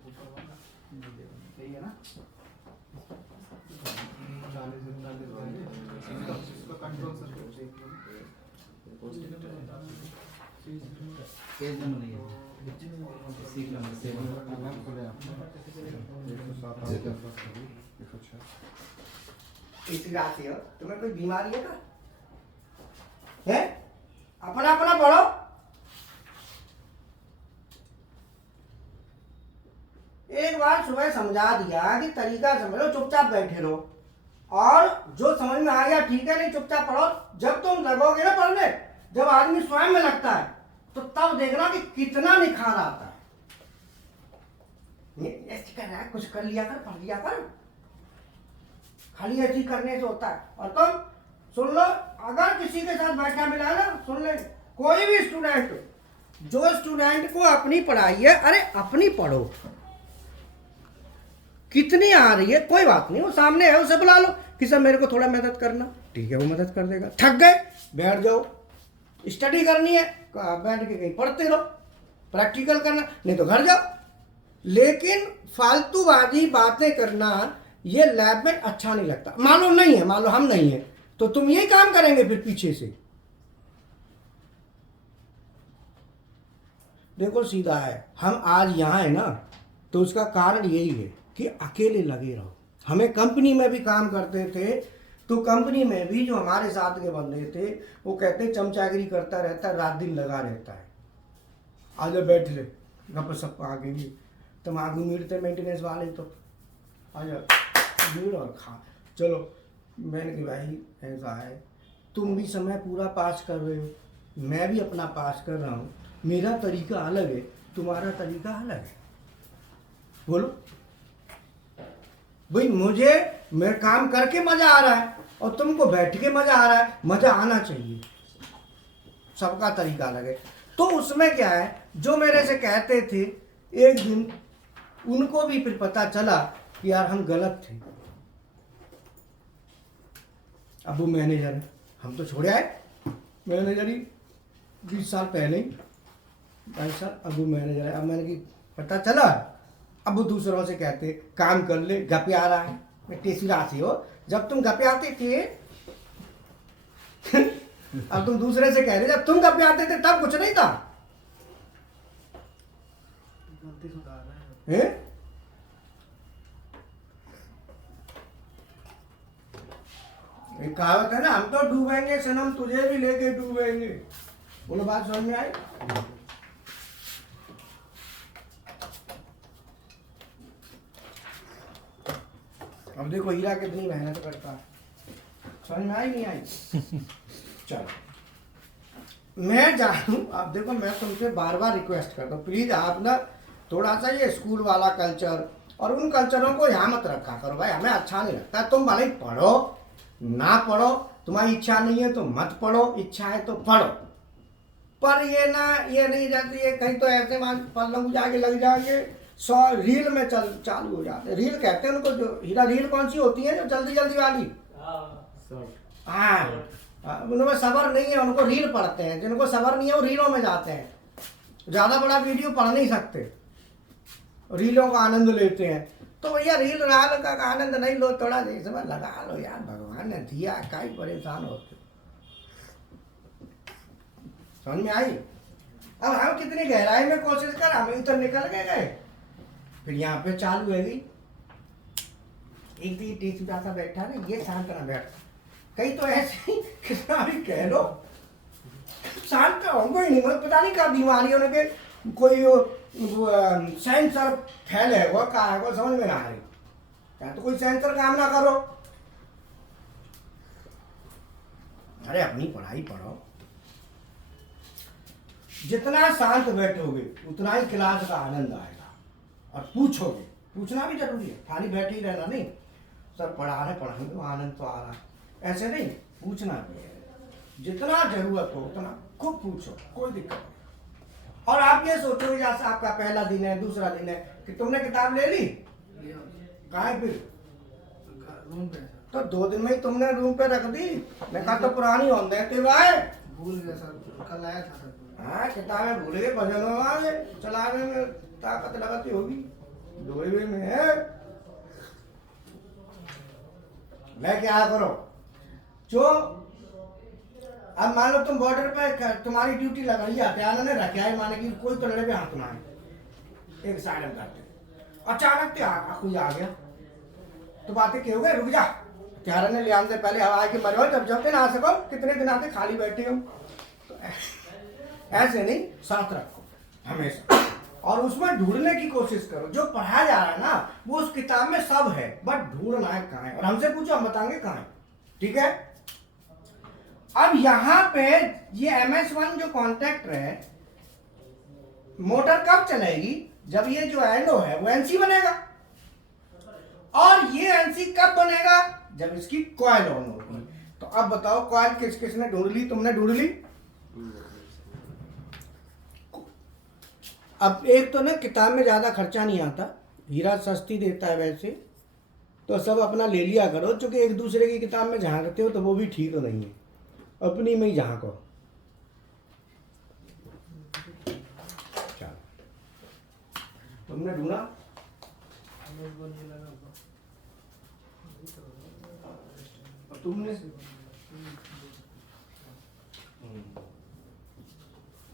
सही है ना? 40 इसका कंट्रोल सर्किट पेज नंबर नहीं है सीख नंबर 7 इसी रात से हो तुम्हें कोई बीमारी है क्या? है अपना अपना पढ़ो। एक बार सुबह समझा दिया कि तरीका समझो, चुपचाप बैठे रहो, और जो समझ में आ गया ठीक है, नहीं चुपचाप पढ़ो। जब तुम लगोगे ना पढ़ने, जब आदमी स्वयं में लगता है तो तब देखना कि कितना निखार आता है। ऐसे कर रहा है, कुछ कर लिया कर, पढ़ लिया कर, खाली ऐसी करने से होता है। और तुम सुन लो, अगर किसी के साथ बैठा मिला ना, सुन ले, कोई भी स्टूडेंट, जो स्टूडेंट को अपनी पढ़ाई है, अरे अपनी पढ़ो, कितनी आ रही है कोई बात नहीं, वो सामने है, उसे बुला लो कि सर मेरे को थोड़ा मदद करना, ठीक है वो मदद कर देगा। थक गए बैठ जाओ, स्टडी करनी है बैठ के कहीं पढ़ते रहो, प्रैक्टिकल करना नहीं तो घर जाओ। लेकिन फालतूबाजी बातें करना ये लैब में अच्छा नहीं लगता। मान लो नहीं है, मान लो हम नहीं है, तो तुम यही काम करेंगे फिर पीछे से। देखो सीधा है, हम आज यहाँ है ना तो उसका कारण यही है कि अकेले लगे रहो। हमें कंपनी में भी काम करते थे तो कंपनी में भी जो हमारे साथ के बंदे थे वो कहते चमचागिरी करता रहता है, रात दिन लगा रहता है, आजा बैठ ले गप सप आगे भी तुम आगू मीड़ते मेंटेनेंस वाले, तो आजा मीड़ और खा। चलो मैंने कि भाई ऐसा है, तुम भी समय पूरा पास कर रहे हो, मैं भी अपना पास कर रहा हूँ, मेरा तरीका अलग है, तुम्हारा तरीका अलग है, बोलो भाई। मुझे मेरा काम करके मजा आ रहा है और तुमको बैठ के मजा आ रहा है, मजा आना चाहिए, सबका तरीका अलग है। तो उसमें क्या है, जो मेरे से कहते थे, एक दिन उनको भी फिर पता चला कि यार हम गलत थे। अब वो मैनेजर है, हम तो छोड़े आए मैनेजर ही 20 साल पहले ही, 22 साल, अब वो मैनेजर है। अब मैंने कि पता चला, अब वो दूसरों से कहते काम कर ले, गपिया रहा है, मैं टेसी राशि हो, जब तुम गपियाते थे अब तुम दूसरे से कह रहे, जब तुम गपियाते थे तब कुछ नहीं था। गलती सुधार रहे हैं। हैं? एक कहावत है ना, हम तो डूबेंगे सनम, तुझे भी लेके डूबेंगे। बोलो बात समझ में आई? अब देखो हीरा कितनी मेहनत करता है, समझ में आई नहीं आई? चलो मैं जानू, अब देखो मैं तुमसे बार बार रिक्वेस्ट करता हूँ, प्लीज आप ना थोड़ा सा ये स्कूल वाला कल्चर और उन कल्चरों को यहाँ मत रखा करो भाई, हमें अच्छा नहीं लगता। तुम भले ही पढ़ो ना पढ़ो, तुम्हारी इच्छा नहीं है तो मत पढ़ो, इच्छा है तो पढ़ो, पर ये ना, ये नहीं रहती है कहीं तो ऐसे पल्लू जाके लग जाएंगे, 100 रील में चालू हो जाते। रील कहते हैं उनको, जो हीरा रील कौन सी होती है, जो जल्दी जल्दी वाली, हाँ, उनमें सबर नहीं है, उनको रील पढ़ते हैं, जिनको सबर नहीं है वो रीलों में जाते हैं, ज़्यादा बड़ा वीडियो पढ़ नहीं सकते, रीलों का आनंद लेते हैं। तो भैया रील राल का आनंद नहीं लो, थोड़ा समय लगा लो यार, भगवान ने दिया, काई परेशान होते। समझ में आई? अब हम कितनी गहराई में कोशिश कर, हम इधर निकल गए, फिर यहाँ पे चालू है गई। एक दिन टीचर सा बैठा ना, ये शांत ना बैठ, कहीं तो ऐसे ही कितना भी कह लो, शांत होंगे ही नहीं, पता नहीं क्या बीमारियों ने, कोई सेंसर फैले है वो, कहा है वो समझ में ना आ रही, या तो कोई सेंसर काम ना करो। अरे अपनी पढ़ाई पढ़ो, जितना शांत बैठोगे उतना ही क्लास का आनंद आएगा, और पूछोगे, पूछना भी जरूरी है, खाली बैठे ही रहना नहीं, सर पढ़ा रहे पढ़ाएंगे आनंद तो आ रहा है, ऐसे नहीं, पूछना भी है, जितना जरूरत हो उतना खूब पूछो, कोई दिक्कत नहीं। और आप ये सोचोगे जैसे आपका पहला दिन है, दूसरा दिन है, कि तुमने किताब ले ली, कहाँ है फिर? रूम पे तो 2 दिन में ही तुमने रूम पे रख दी, मैं कहा तो पुरानी हों देते भाई, भूल गया सर, कल आया था सर। हाँ किताबें भूल गए, भजनों वाले चलाने में ताकत लगाती होगी, लोहे में है, लेके आया करो। जो अब मान लो तुम बॉर्डर पे तुम्हारी ड्यूटी लगाई जाते आना ने रखे आए, माने कि कोई तो लड़े पे हाथ ना आए, एक साइड में करते अचानक कोई आ गया तो बातें क्या हो गए, रुक जा त्यारा ने ले आने से पहले हवा के मरो, जब जब ना आ सको कितने दिन आते खाली बैठे हो, तो ऐसे नहीं, साथ रखो हमेशा और उसमें ढूंढने की कोशिश करो। जो पढ़ाया जा रहा है ना वो उस किताब में सब है, बट ढूंढना है कहाँ है, और हमसे पूछो हम बताएंगे कहाँ है। ठीक है, अब यहां पे ये MS1 जो कॉन्टैक्टर है, मोटर कब चलेगी, जब ये जो एनो है वो NC बनेगा, और ये NC कब बनेगा, जब इसकी कॉइल ऑन होगी। तो अब बताओ कॉइल किस किसने ढूंढ ली, तुमने ढूंढ ली। अब एक तो ना किताब में ज्यादा खर्चा नहीं आता, हीरा सस्ती देता है वैसे, तो सब अपना ले लिया करो, क्योंकि एक दूसरे की किताब में झांकते हो तो वो भी ठीक नहीं है, अपनी में ही झांको। चलो तुमने ढूंढा, और तुमने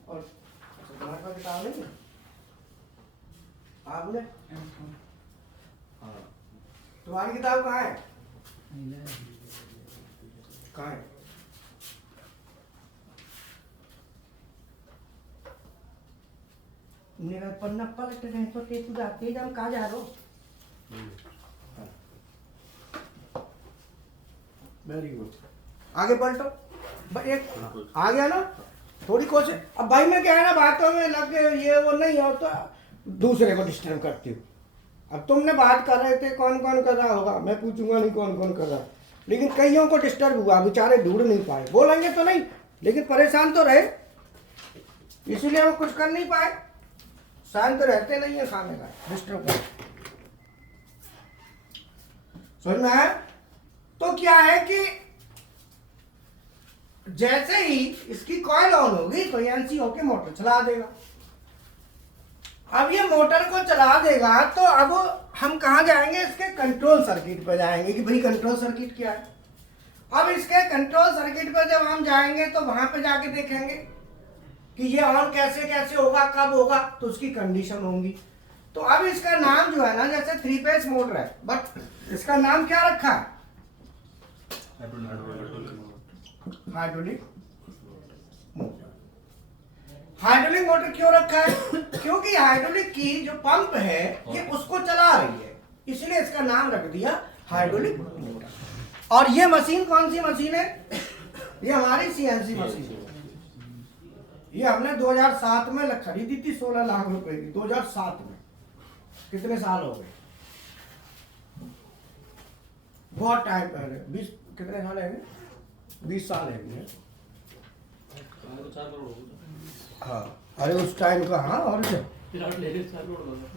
और तुम्हारे पास किताब नहीं है आपने? हाँ, तुम्हारी किताब कहाँ है? कहाँ है? मेरा पन्ना पलट रहे तो तेज जाते हम कहाँ जा रहे हो? वेरी गुड, आगे पलटो। एक आ गया ना, थोड़ी कोशिश। अब भाई मैं क्या है ना, बातों में लग गए ये वो नहीं हो तो दूसरे को डिस्टर्ब करती हूँ। अब तुमने बात कर रहे थे कौन कौन कर रहा होगा, मैं पूछूंगा नहीं कौन कौन कर रहा, लेकिन कईयों को डिस्टर्ब हुआ, बेचारे ढूंढ नहीं पाए, बोलेंगे तो नहीं लेकिन परेशान तो रहे, इसीलिए वो कुछ कर नहीं पाए। शांत तो रहते नहीं है खाने का, डिस्टर्ब कर। समझ में आया? तो क्या है कि जैसे ही इसकी कॉइल ऑन होगी तो ये NC होके मोटर चला देगा। अब ये मोटर को चला देगा तो अब हम कहाँ जाएंगे, इसके कंट्रोल सर्किट पर जाएंगे कि भाई कंट्रोल सर्किट क्या है। अब इसके कंट्रोल सर्किट पर जब हम जाएंगे तो वहां पे जाके देखेंगे कि ये ऑन कैसे कैसे होगा, कब होगा, तो उसकी कंडीशन होंगी। तो अब इसका नाम जो है ना, जैसे 3 फेज मोटर है, बट इसका नाम क्या रखा है, हाइड्रोलिक मोटर। हाइड्रोलिक मोटर क्यों रखा है, क्योंकि हाइड्रोलिक की जो पंप है ये उसको चला रही है, इसलिए इसका नाम रख दिया हाइड्रोलिक मोटर। और ये मशीन कौन सी मशीन है, ये हमारी CNC मशीन है। ये हमने 2007 में खरीदी थी 16 लाख रुपए की, 2007 में। कितने साल हो गए, बहुत टाइम पहले, 20 कितने साल है, 20 साल है। हाँ अरे उस टाइम का, हाँ और क्या,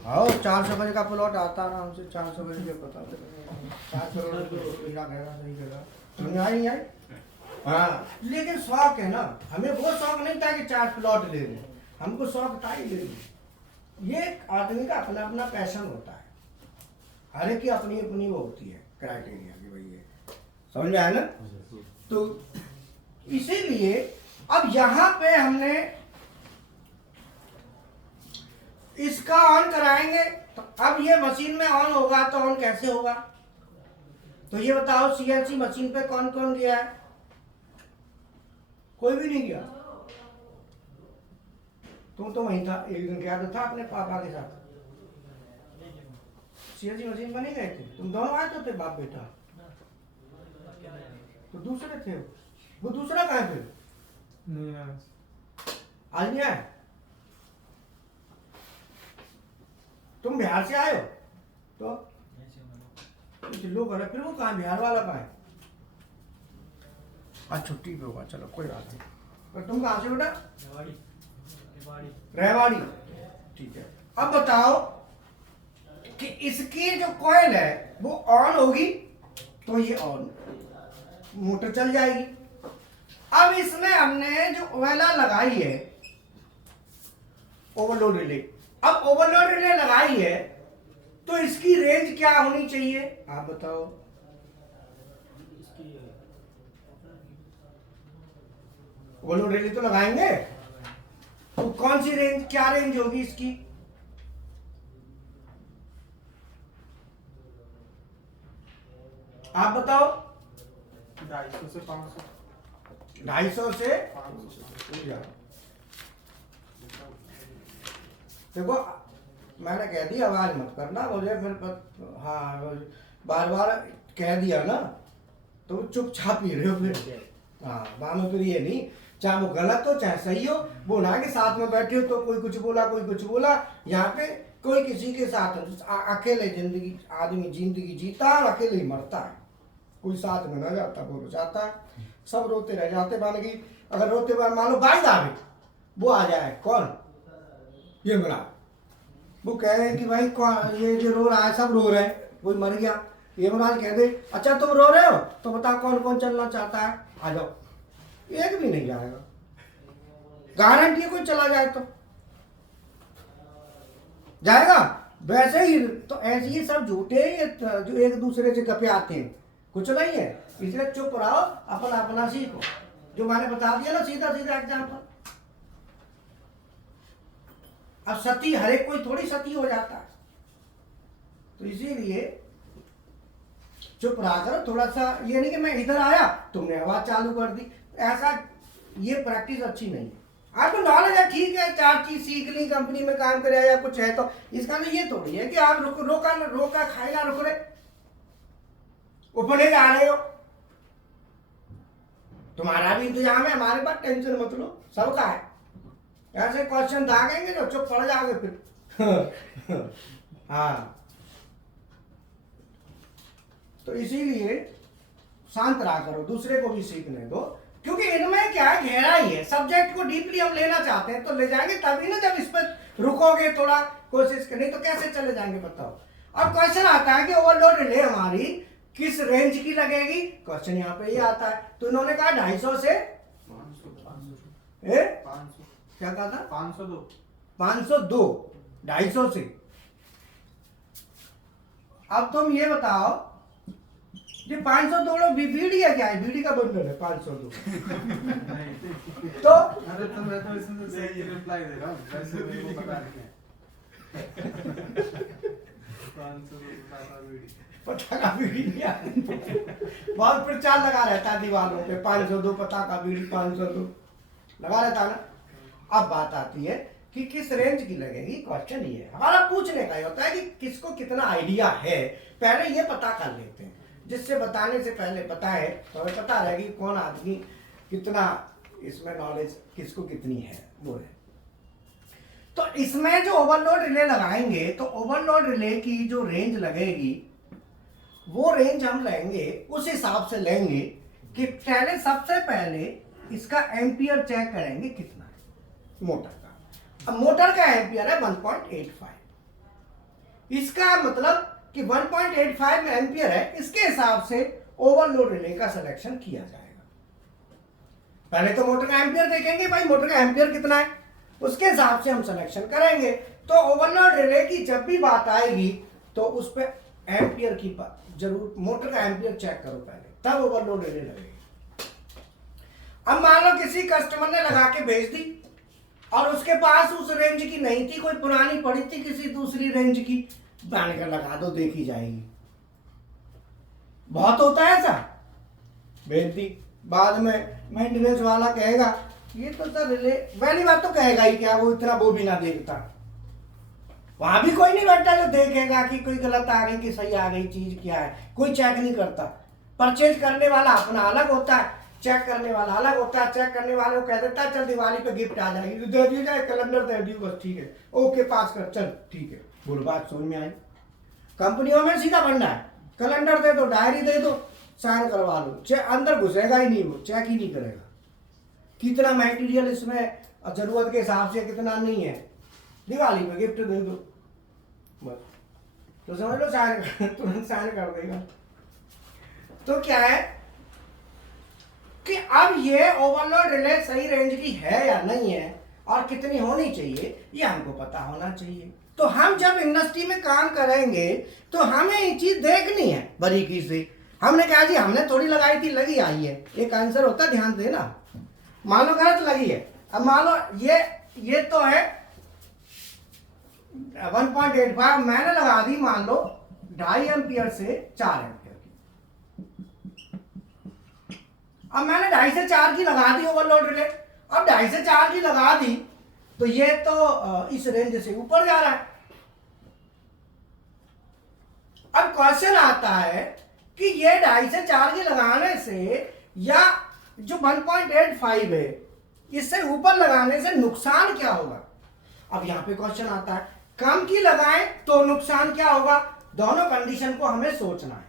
हाँ 400 गज का प्लॉट आता आराम से, 400 गज के पता 4 करोड़ हीरा गया, सही जगह समझ आई नहीं आई। हाँ लेकिन शौक है ना, हमें वो शौक नहीं था कि 4 प्लॉट ले लें, हमको शौक था ही ले लें। ये आदमी का अपना अपना पैशन होता है, हर एक की अपनी अपनी वो होती है क्राइटेरिया की, भाई ये समझ में आया ना। तो इसीलिए अब यहाँ पे हमने इसका ऑन कराएंगे, तो अब ये मशीन में ऑन होगा तो ऑन कैसे होगा, तो ये बताओ CNC मशीन पे कौन कौन गया है, कोई भी नहीं गया। तुम तो वहीं था, एक दिन गया तो था अपने पापा के साथ, CNC मशीन बनी गए थे, तुम दोनों आए तो थे बाप बेटा, तो दूसरे थे, वो दूसरा कहाँ थे, आज नहीं आए, तुम बिहार से आए हो, तो लोग अरे फिर वो कहाँ, बिहार वाला कहाँ है, आज छुट्टी पे होगा, चलो कोई बात नहीं। पर तुम कहाँ से बेटा, रेवाड़ी, ठीक है। अब बताओ कि इसकी जो कॉइल है वो ऑन होगी तो ये ऑन, मोटर चल जाएगी। अब इसमें हमने जो ओवेला लगाई है, ओवरलोड रिले, अब ओवरलोड रिले लगाई है तो इसकी रेंज क्या होनी चाहिए आप बताओ? इसकी ओवरलोड रिले तो लगाएंगे, तो कौन सी रेंज, क्या रेंज होगी इसकी? आप बताओ। 250 से 500। 250 से 500। देखो मैंने कह दिया आवाज मत करना मुझे फिर हाँ बार बार कह दिया ना तो चुपचाप ही रहे हो फिर। हाँ बाद में फिर ये नहीं, चाहे वो गलत हो चाहे सही हो, वो ना कि साथ में बैठे हो तो कोई कुछ बोला कोई कुछ बोला। यहाँ पे कोई किसी के साथ अकेले जिंदगी आदमी जिंदगी जीता है और अकेले ही मरता है, कोई साथ में ना जाता बोलो जाता है, सब रोते रह जाते। मान की अगर रोते मान लो बाइक आ गई, वो आ जाए कौन, ये मेरा वो कह रहे हैं कि भाई कौन ये जो रो रहा है, सब रो रहे हैं, कोई मर गया, ये महाराज कह दे अच्छा तुम रो रहे हो तो बताओ कौन कौन चलना चाहता है, आ जाओ, एक भी नहीं जाएगा, गारंटी है कोई चला जाए तो जाएगा। वैसे ही तो ऐसे ही सब झूठे जो एक दूसरे से गपे आते हैं, कुछ नहीं है, इसलिए चुप रहो, अपना अपना सीखो, जो मैंने बता दिया ना सीधा सीधा एग्जाम्पल। अब सती हर एक कोई थोड़ी सती हो जाता है, तो इसीलिए चुप रहा करो थोड़ा सा। ये नहीं कि मैं इधर आया तुमने आवाज चालू कर दी, ऐसा ये प्रैक्टिस अच्छी नहीं है। आपको नॉलेज है ठीक है, 4 चीज सीख ली, कंपनी में काम करे या कुछ है तो इसका तो ये थोड़ी है कि आप रोका खाए ना रुक रहे, ऊपर जा रहे हो, तुम्हारा भी इंतजाम है, हमारे पास टेंशन मत लो, सबका है। ऐसे क्वेश्चन दागेंगे तो चुप पड़ जाओगे फिर हाँ तो इसीलिए शांत रहा करो, दूसरे को भी सीखने दो, क्योंकि इनमें क्या है गहराई है, सब्जेक्ट को डीपली हम लेना चाहते हैं तो ले जाएंगे तभी ना, जब इस पर रुकोगे थोड़ा कोशिश करनी तो कैसे चले जाएंगे बताओ। अब क्वेश्चन आता है कि ओवरलोड रिले हमारी किस रेंज की लगेगी, क्वेश्चन यहाँ पे ये आता है, तो इन्होंने कहा 250 से 500 क्या कहा था 502 250 से। अब तुम ये बताओ ये 502 लोग बीडी है क्या है, बीडी का बंडल है 502 तो अरे तो मैं तो इसमें सही रिप्लाई दे रहा हूँ, वैसे मेरे को पता नहीं है 502 पता का बीड़ी नहीं है बहुत प्रचार लगा रहता है दीवारों पे, 502 पता का बीड़ी 502 लगा रहता है ना। अब बात आती है कि किस रेंज की लगेगी, क्वेश्चन ये है हमारा पूछने का ही होता है कि किसको कितना आइडिया है, पहले ये पता कर लेते हैं, जिससे बताने से पहले पता है तो हमें पता रहेगी कौन आदमी कितना इसमें नॉलेज किसको कितनी है वो है। तो इसमें जो ओवरलोड रिले लगाएंगे तो ओवरलोड रिले की जो रेंज लगेगी वो रेंज हम लेंगे उस हिसाब से लेंगे कि पहले सबसे पहले इसका एम्पियर चेक करेंगे कितना है मोटर का। अब मोटर का एम्पियर है 1.85, इसका मतलब कि 1.85 में एम्पियर है, इसके हिसाब से ओवरलोड रिले का सिलेक्शन किया जाएगा। पहले तो मोटर का एम्पियर देखेंगे, भाई मोटर का एम्पियर कितना है, उसके हिसाब से हम सिलेक्शन करेंगे। तो ओवरलोड रिले की जब भी बात आएगी तो उस पर एम्पियर की जरूर, मोटर का एम्पियर चेक करो पहले, तब ओवरलोड रिले लगेगी। अब मान लो किसी कस्टमर ने लगा के भेज दी और उसके पास उस रेंज की नहीं थी, कोई पुरानी पड़ी थी किसी दूसरी रेंज की, मैंने कहा लगा दो देखी जाएगी, बहुत होता है ऐसा, भेज दी, बाद में मेंटेनेंस वाला कहेगा ये तो सर रिले, पहली बात तो कहेगा ही क्या, वो इतना वो भी ना देखता, वहां भी कोई नहीं बैठा जो देखेगा कि कोई गलत आ गई कि सही आ गई चीज क्या है, कोई चेक नहीं करता। परचेज करने वाला अपना अलग होता है, चेक करने वाला अलग होता है। चेक करने वाले को कह देता है चल दिवाली पे गिफ्ट आ जाएगी तो दे दिया जाए, कैलेंडर दे दियो बस ठीक है, ओके पास कर चल ठीक है, बोलो बात समझ में आई। कंपनियों में सीधा बंदा है, कैलेंडर दे दो, डायरी दे दो, साइन करवा लो, अंदर घुसेगा ही नहीं, वो चेक ही नहीं करेगा कितना मटेरियल इसमें जरूरत के हिसाब से कितना नहीं है, दिवाली पे गिफ्ट दे दो बस, तो समझ लो साइन तुरंत साइन कर देगा। तो क्या है कि अब ये ओवरलोड रिले सही रेंज की है या नहीं है, और कितनी होनी चाहिए ये हमको पता होना चाहिए। तो हम जब इंडस्ट्री में काम करेंगे तो हमें ये चीज देखनी है बारीकी से। हमने कहा जी हमने थोड़ी लगाई थी, लगी आई है, एक आंसर होता है, ध्यान देना। मान लो गलत लगी है, अब मान लो ये तो है 1.85, मैंने लगा दी मान लो 2.5 एम्पियर से 4 एम्पियर की। अब मैंने 2.5 से 4 की लगा दी ओवरलोड रिले। अब 2.5 से 4 की लगा दी तो ये तो इस रेंज से ऊपर जा रहा है। अब क्वेश्चन आता है कि ये 2.5 से 4 की लगाने से या जो 1.85 है इससे ऊपर लगाने से नुकसान क्या होगा। अब यहां पे क्वेश्चन आता है कम की लगाएं तो नुकसान क्या होगा, दोनों कंडीशन को हमें सोचना है।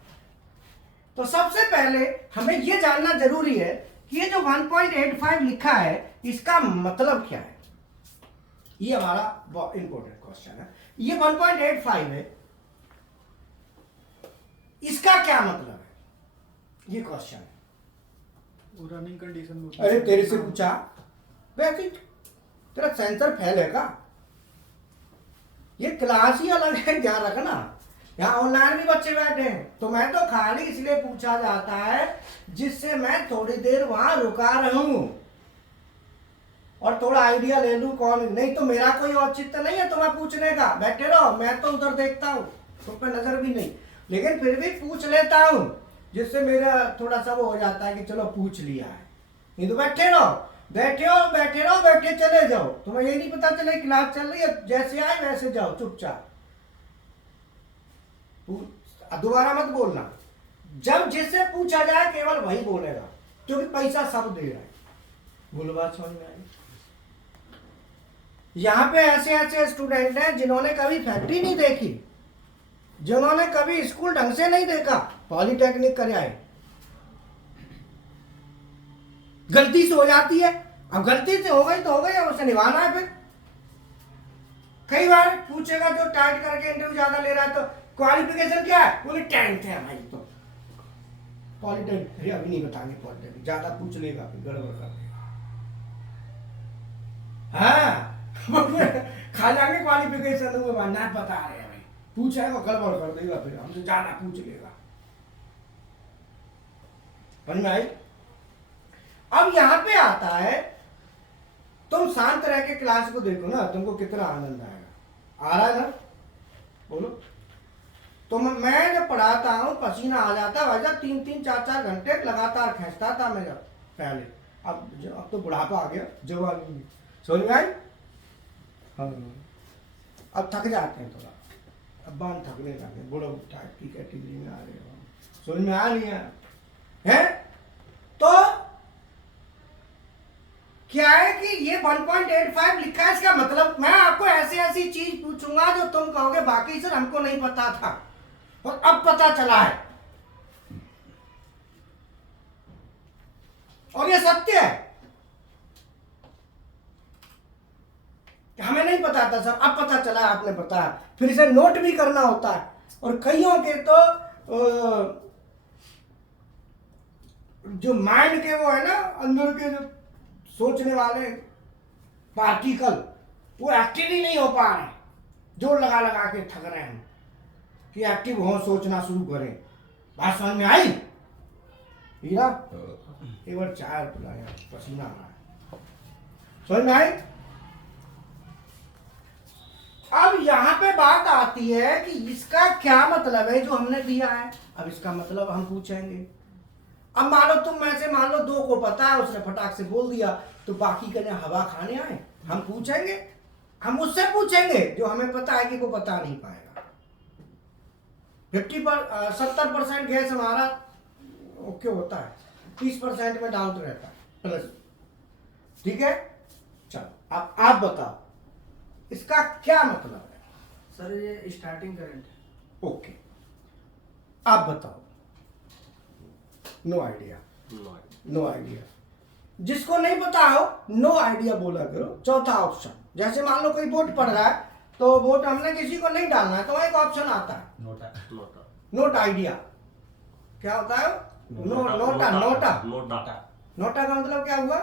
तो सबसे पहले हमें यह जानना जरूरी है कि ये जो 1.85 लिखा है इसका मतलब क्या है। ये हमारा इंपॉर्टेंट क्वेश्चन है। ये 1.85 है, इसका क्या मतलब है, ये क्वेश्चन है। वो रनिंग कंडीशन में अरे तेरे से पूछा वैसे तेरा सेंसर फेल है का, ये क्लास ही अलग है, ध्यान रखना। यहाँ ऑनलाइन भी बच्चे बैठे हैं तो मैं तो खाली इसलिए पूछा जाता है जिससे मैं थोड़ी देर वहां रुका रहूं और थोड़ा आइडिया ले लूं कौन, नहीं तो मेरा कोई औचित्य नहीं है तुम्हें पूछने का, बैठे रहो, मैं तो उधर देखता हूं, तुम पे नजर भी नहीं, लेकिन फिर भी पूछ लेता हूं जिससे मेरा थोड़ा सा वो हो जाता है कि चलो पूछ लिया है। नहीं तो बैठे रहो, बैठे चले जाओ, तुम्हें ये नहीं पता चले क्लास चल रही है, जैसे आए वैसे जाओ चुपचाप, दोबारा मत बोलना। जब जिससे पूछा जाए केवल वही बोलेगा क्योंकि पैसा सब दे रहा है। बोलो बात समझ में आई। यहाँ पे ऐसे ऐसे स्टूडेंट हैं जिन्होंने कभी फैक्ट्री नहीं देखी, जिन्होंने कभी स्कूल ढंग से नहीं देखा, पॉलिटेक्निक कर आए, गलती से हो जाती है। अब गलती से हो गई तो हो गई, अब उसे निभाना है। फिर कई बार पूछेगा जो टाइट करके इंटरव्यू ज्यादा ले रहा है तो क्वालिफिकेशन क्या है, बोले 10th है भाई, तो पॉलिटेक्निक, अरे अभी नहीं बताएंगे पॉलिटेक्निक, ज्यादा पूछ लेगा फिर गड़बड़ कर देगा। हाँ खा जाएंगे क्वालिफिकेशन, वो ना बता रहे हैं भाई, पूछेगा गड़बड़ कर देगा, फिर हमसे ज्यादा पूछ लेगा। समझ में आई। अब यहां पे आता है तुम शांत रह के क्लास को देखो ना, तुमको कितना आनंद आएगा। आ रहा है ना, बोलो। तो मैं जब पढ़ाता हूँ पसीना आ जाता है भाई, 3-3, 4-4 घंटे लगातार खींचता था मैं जब पहले। अब तो बुढ़ापा आ गया, जवानी में। समझ में आई। हाँ, अब थक जाते हैं थोड़ा, अब बांध थकने लगे, बुढ़ो टाइप की कैटेगरी में आ रहे हो। समझ में आ लिया है। तो क्या है कि ये 1.85 लिखा है, इसका मतलब मैं आपको ऐसी ऐसी चीज पूछूंगा जो तुम कहोगे बाकी सर हमको नहीं पता था और अब पता चला है, और ये सत्य है कि हमें नहीं पता था सर, अब पता चला, आपने बताया, फिर इसे नोट भी करना होता है। और कईयों के तो जो माइंड के वो है ना, अंदर के जो सोचने वाले पार्टिकल, वो एक्टिव ही नहीं हो पा रहे, जोर लगा लगा के थक रहे हैं कि एक्टिव हो, सोचना शुरू करें। बात समझ में आई। हीरा एक बार चाय पिलाया, पसीना आ रहा है। समझ में आई। अब यहां पे बात आती है कि इसका क्या मतलब है जो हमने दिया है। अब इसका मतलब हम पूछेंगे। अब मान लो तुम में से मान लो 2 को पता है, उसने फटाक से बोल दिया, तो बाकी के हवा खाने आए। हम पूछेंगे, हम उससे पूछेंगे जो हमें पता है कि वो बता नहीं पाएगा। 70% गैस हमारा ओके होता है, 30% में डाउट रहता है प्लस। ठीक है, चलो अब आप बताओ इसका क्या मतलब है। सर ये स्टार्टिंग करंट है। ओके, आप बताओ। No idea, no idea. जिसको नहीं पता हो नो आइडिया बोला करो। चौथा ऑप्शन, जैसे मान लो कोई वोट पड़ रहा है तो वोट हमने किसी को नहीं डालना है तो एक ऑप्शन आता है नोट आइडिया। क्या होता है? नोटा का मतलब क्या हुआ?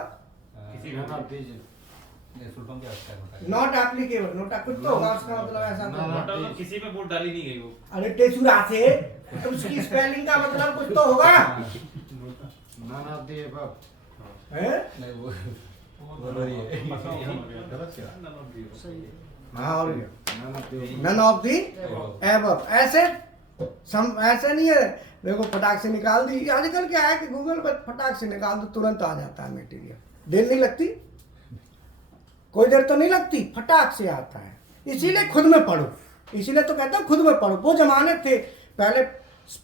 ये फुल फॉर्म क्या होता है बताइए। नॉट एप्लीकेबल, नोट कुछ तो होगा उसका मतलब, ऐसा तो मतलब किसी पे वोट डाली नहीं गई वो। अरे टेचुरा से तो उसकी स्पेलिंग का मतलब कुछ तो होगा none of the above. हैं? नहीं वो रही है गलत क्या? सही है। हाँ और None of the above. None of the above, ऐसे ऐसे नहीं है देखो फटाक से निकाल दी। आजकल क्या है कि गूगल पर फटाक से निकाल दो तुरंत आ जाता है मटेरियल, देर नहीं लगती, कोई देर तो नहीं लगती, फटाक से आता है। इसीलिए खुद में पढ़ो, इसीलिए तो कहता हूँ खुद में पढ़ो। वो जमाने थे पहले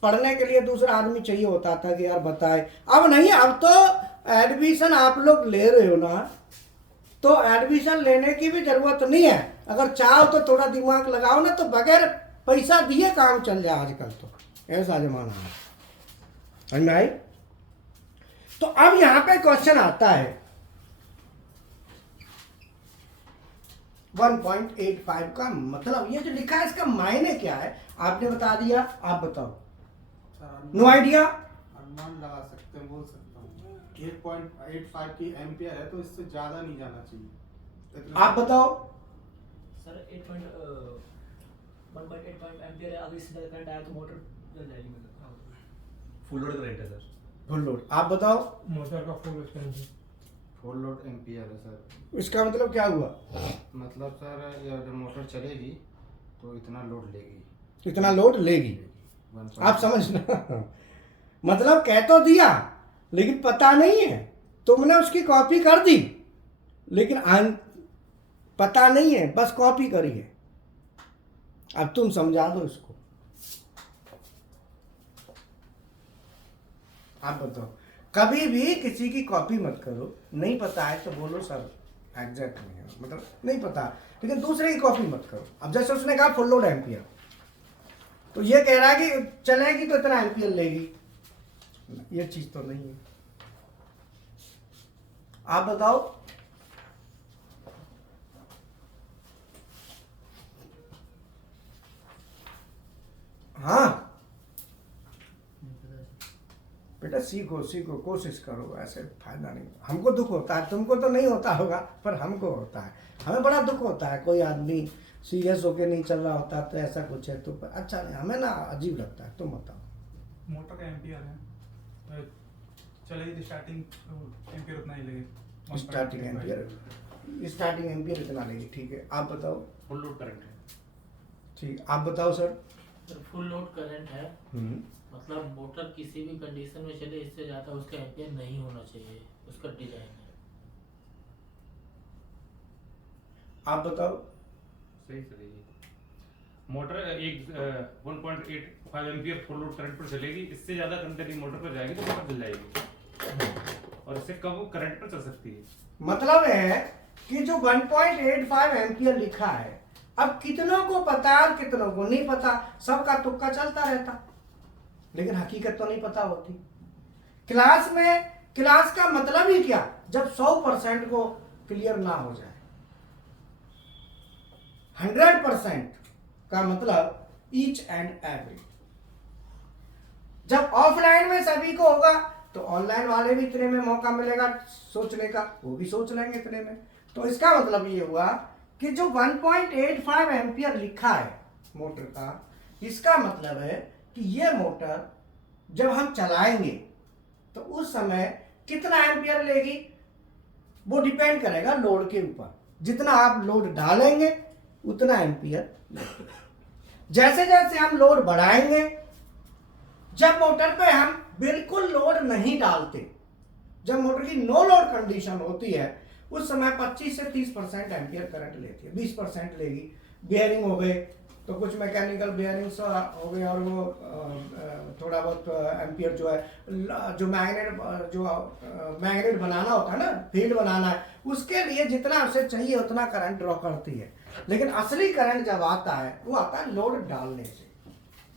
पढ़ने के लिए दूसरा आदमी चाहिए होता था कि यार बताए, अब नहीं, अब तो एडमिशन आप लोग ले रहे हो ना, तो एडमिशन लेने की भी जरूरत नहीं है। अगर चाहो तो थोड़ा दिमाग लगाओ ना, तो बगैर पैसा दिए काम चल जाए आजकल, तो ऐसा जमाना है। समझ में आई? तो अब यहां पे क्वेश्चन आता है 1.85 का मतलब, ये जो लिखा है इसका मायने क्या है? आपने बता दिया, आप बताओ। No idea? अनुमान लगा सकते हैं, बोल सकता हूँ 8.85 की एम्पियर है, तो इससे ज्यादा नहीं जाना चाहिए। आप बताओ। सर 1.8 एम्पियर है, अगर इससे ज़्यादा करंट आया तो मोटर जल जाएगी मतलब। फुल लोड करंट है सर। फुल लोड, आप बताओ। मोटर का फुल करंट है। फुल लोड एम्पियर है सर। इसका मतलब क्या हुआ? मतलब सर ये जब मोटर चलेगी तो इतना लोड लेगी। इतना लोड लेगी, 1.8 आप समझना। मतलब कह तो दिया लेकिन पता नहीं है, तुमने उसकी कॉपी कर दी लेकिन पता नहीं है, बस कॉपी करी है। अब तुम समझा दो इसको, आप बताओ। कभी भी किसी की कॉपी मत करो, नहीं पता है तो बोलो सर एग्जैक्ट नहीं है, मतलब नहीं पता, लेकिन दूसरे की कॉपी मत करो। अब जैसे उसने कहा फुल लोड एम्पियर, तो ये कह रहा है कि चलेगी तो इतना एम्पियर लेगी, ये चीज तो नहीं है। आप बताओ। हाँ बेटा, सीखो सीखो, कोशिश करो, ऐसे फायदा नहीं। हमको दुख होता है, तुमको तो नहीं होता होगा, पर हमको होता है। हमें बड़ा दुख होता है, कोई आदमी सीरियस होके नहीं चल रहा होता तो ऐसा कुछ है तो अच्छा नहीं, हमें ना अजीब लगता है। तुम बताओ। मोटर का एम्पियर है, तो चलेगी तो स्टार्टिंग एम्पियर उतना ही लगेगा। स्टार्टिंग एम्पियर इतना लेगी, ठीक है। आप बताओ। फुल लोड करंट है। ठीक, आप बताओ sir. Sir full load current है, मतलब मोटर किसी भी कंडीशन में चले, इससे ज़्यादा उसका एम्पियर नहीं होना चाहिए, उसका डिजाइन है। आप बताओ। सही सही। मोटर एक 1.85 एम्पियर फुल लोड करंट पर चलेगी, इससे ज्यादा करंट यदि मोटर पर जाएगी तो मोटर जल जाएगी, और इससे कम वो करंट पर चल सकती है। मतलब है कि जो 1.85 एम्पियर लिखा है, अब कितनों को पता और कितनों को नहीं पता, सबका तुक्का चलता रहता, लेकिन हकीकत तो नहीं पता होती। क्लास में, क्लास का मतलब ही क्या जब 100% को क्लियर ना हो जाए। 100% का मतलब ईच एंड एवरी। जब ऑफलाइन में सभी को होगा तो ऑनलाइन वाले भी इतने में मौका मिलेगा सोचने का, वो भी सोच लेंगे इतने में। तो इसका मतलब ये हुआ कि जो 1.85 एम्पियर लिखा है मोटर का, इसका मतलब है कि ये मोटर जब हम चलाएंगे तो उस समय कितना एम्पियर लेगी, वो डिपेंड करेगा लोड के ऊपर। जितना आप लोड डालेंगे उतना एम्पियर लेगी। जैसे जैसे हम लोड बढ़ाएंगे, जब मोटर पे हम बिल्कुल लोड नहीं डालते, जब मोटर की नो लोड कंडीशन होती है, उस समय 25 से 30% एम्पियर करंट लेती है, 20% लेगी। बियरिंग हो गए तो कुछ मैकेनिकल बियरिंग्स हो गए, और वो थोड़ा बहुत एम्पियर जो है, जो मैग्नेट बनाना होता है ना, फील्ड बनाना है, उसके लिए जितना उसे चाहिए उतना करंट ड्रॉ करती है। लेकिन असली करंट जब आता है वो आता है लोड डालने से।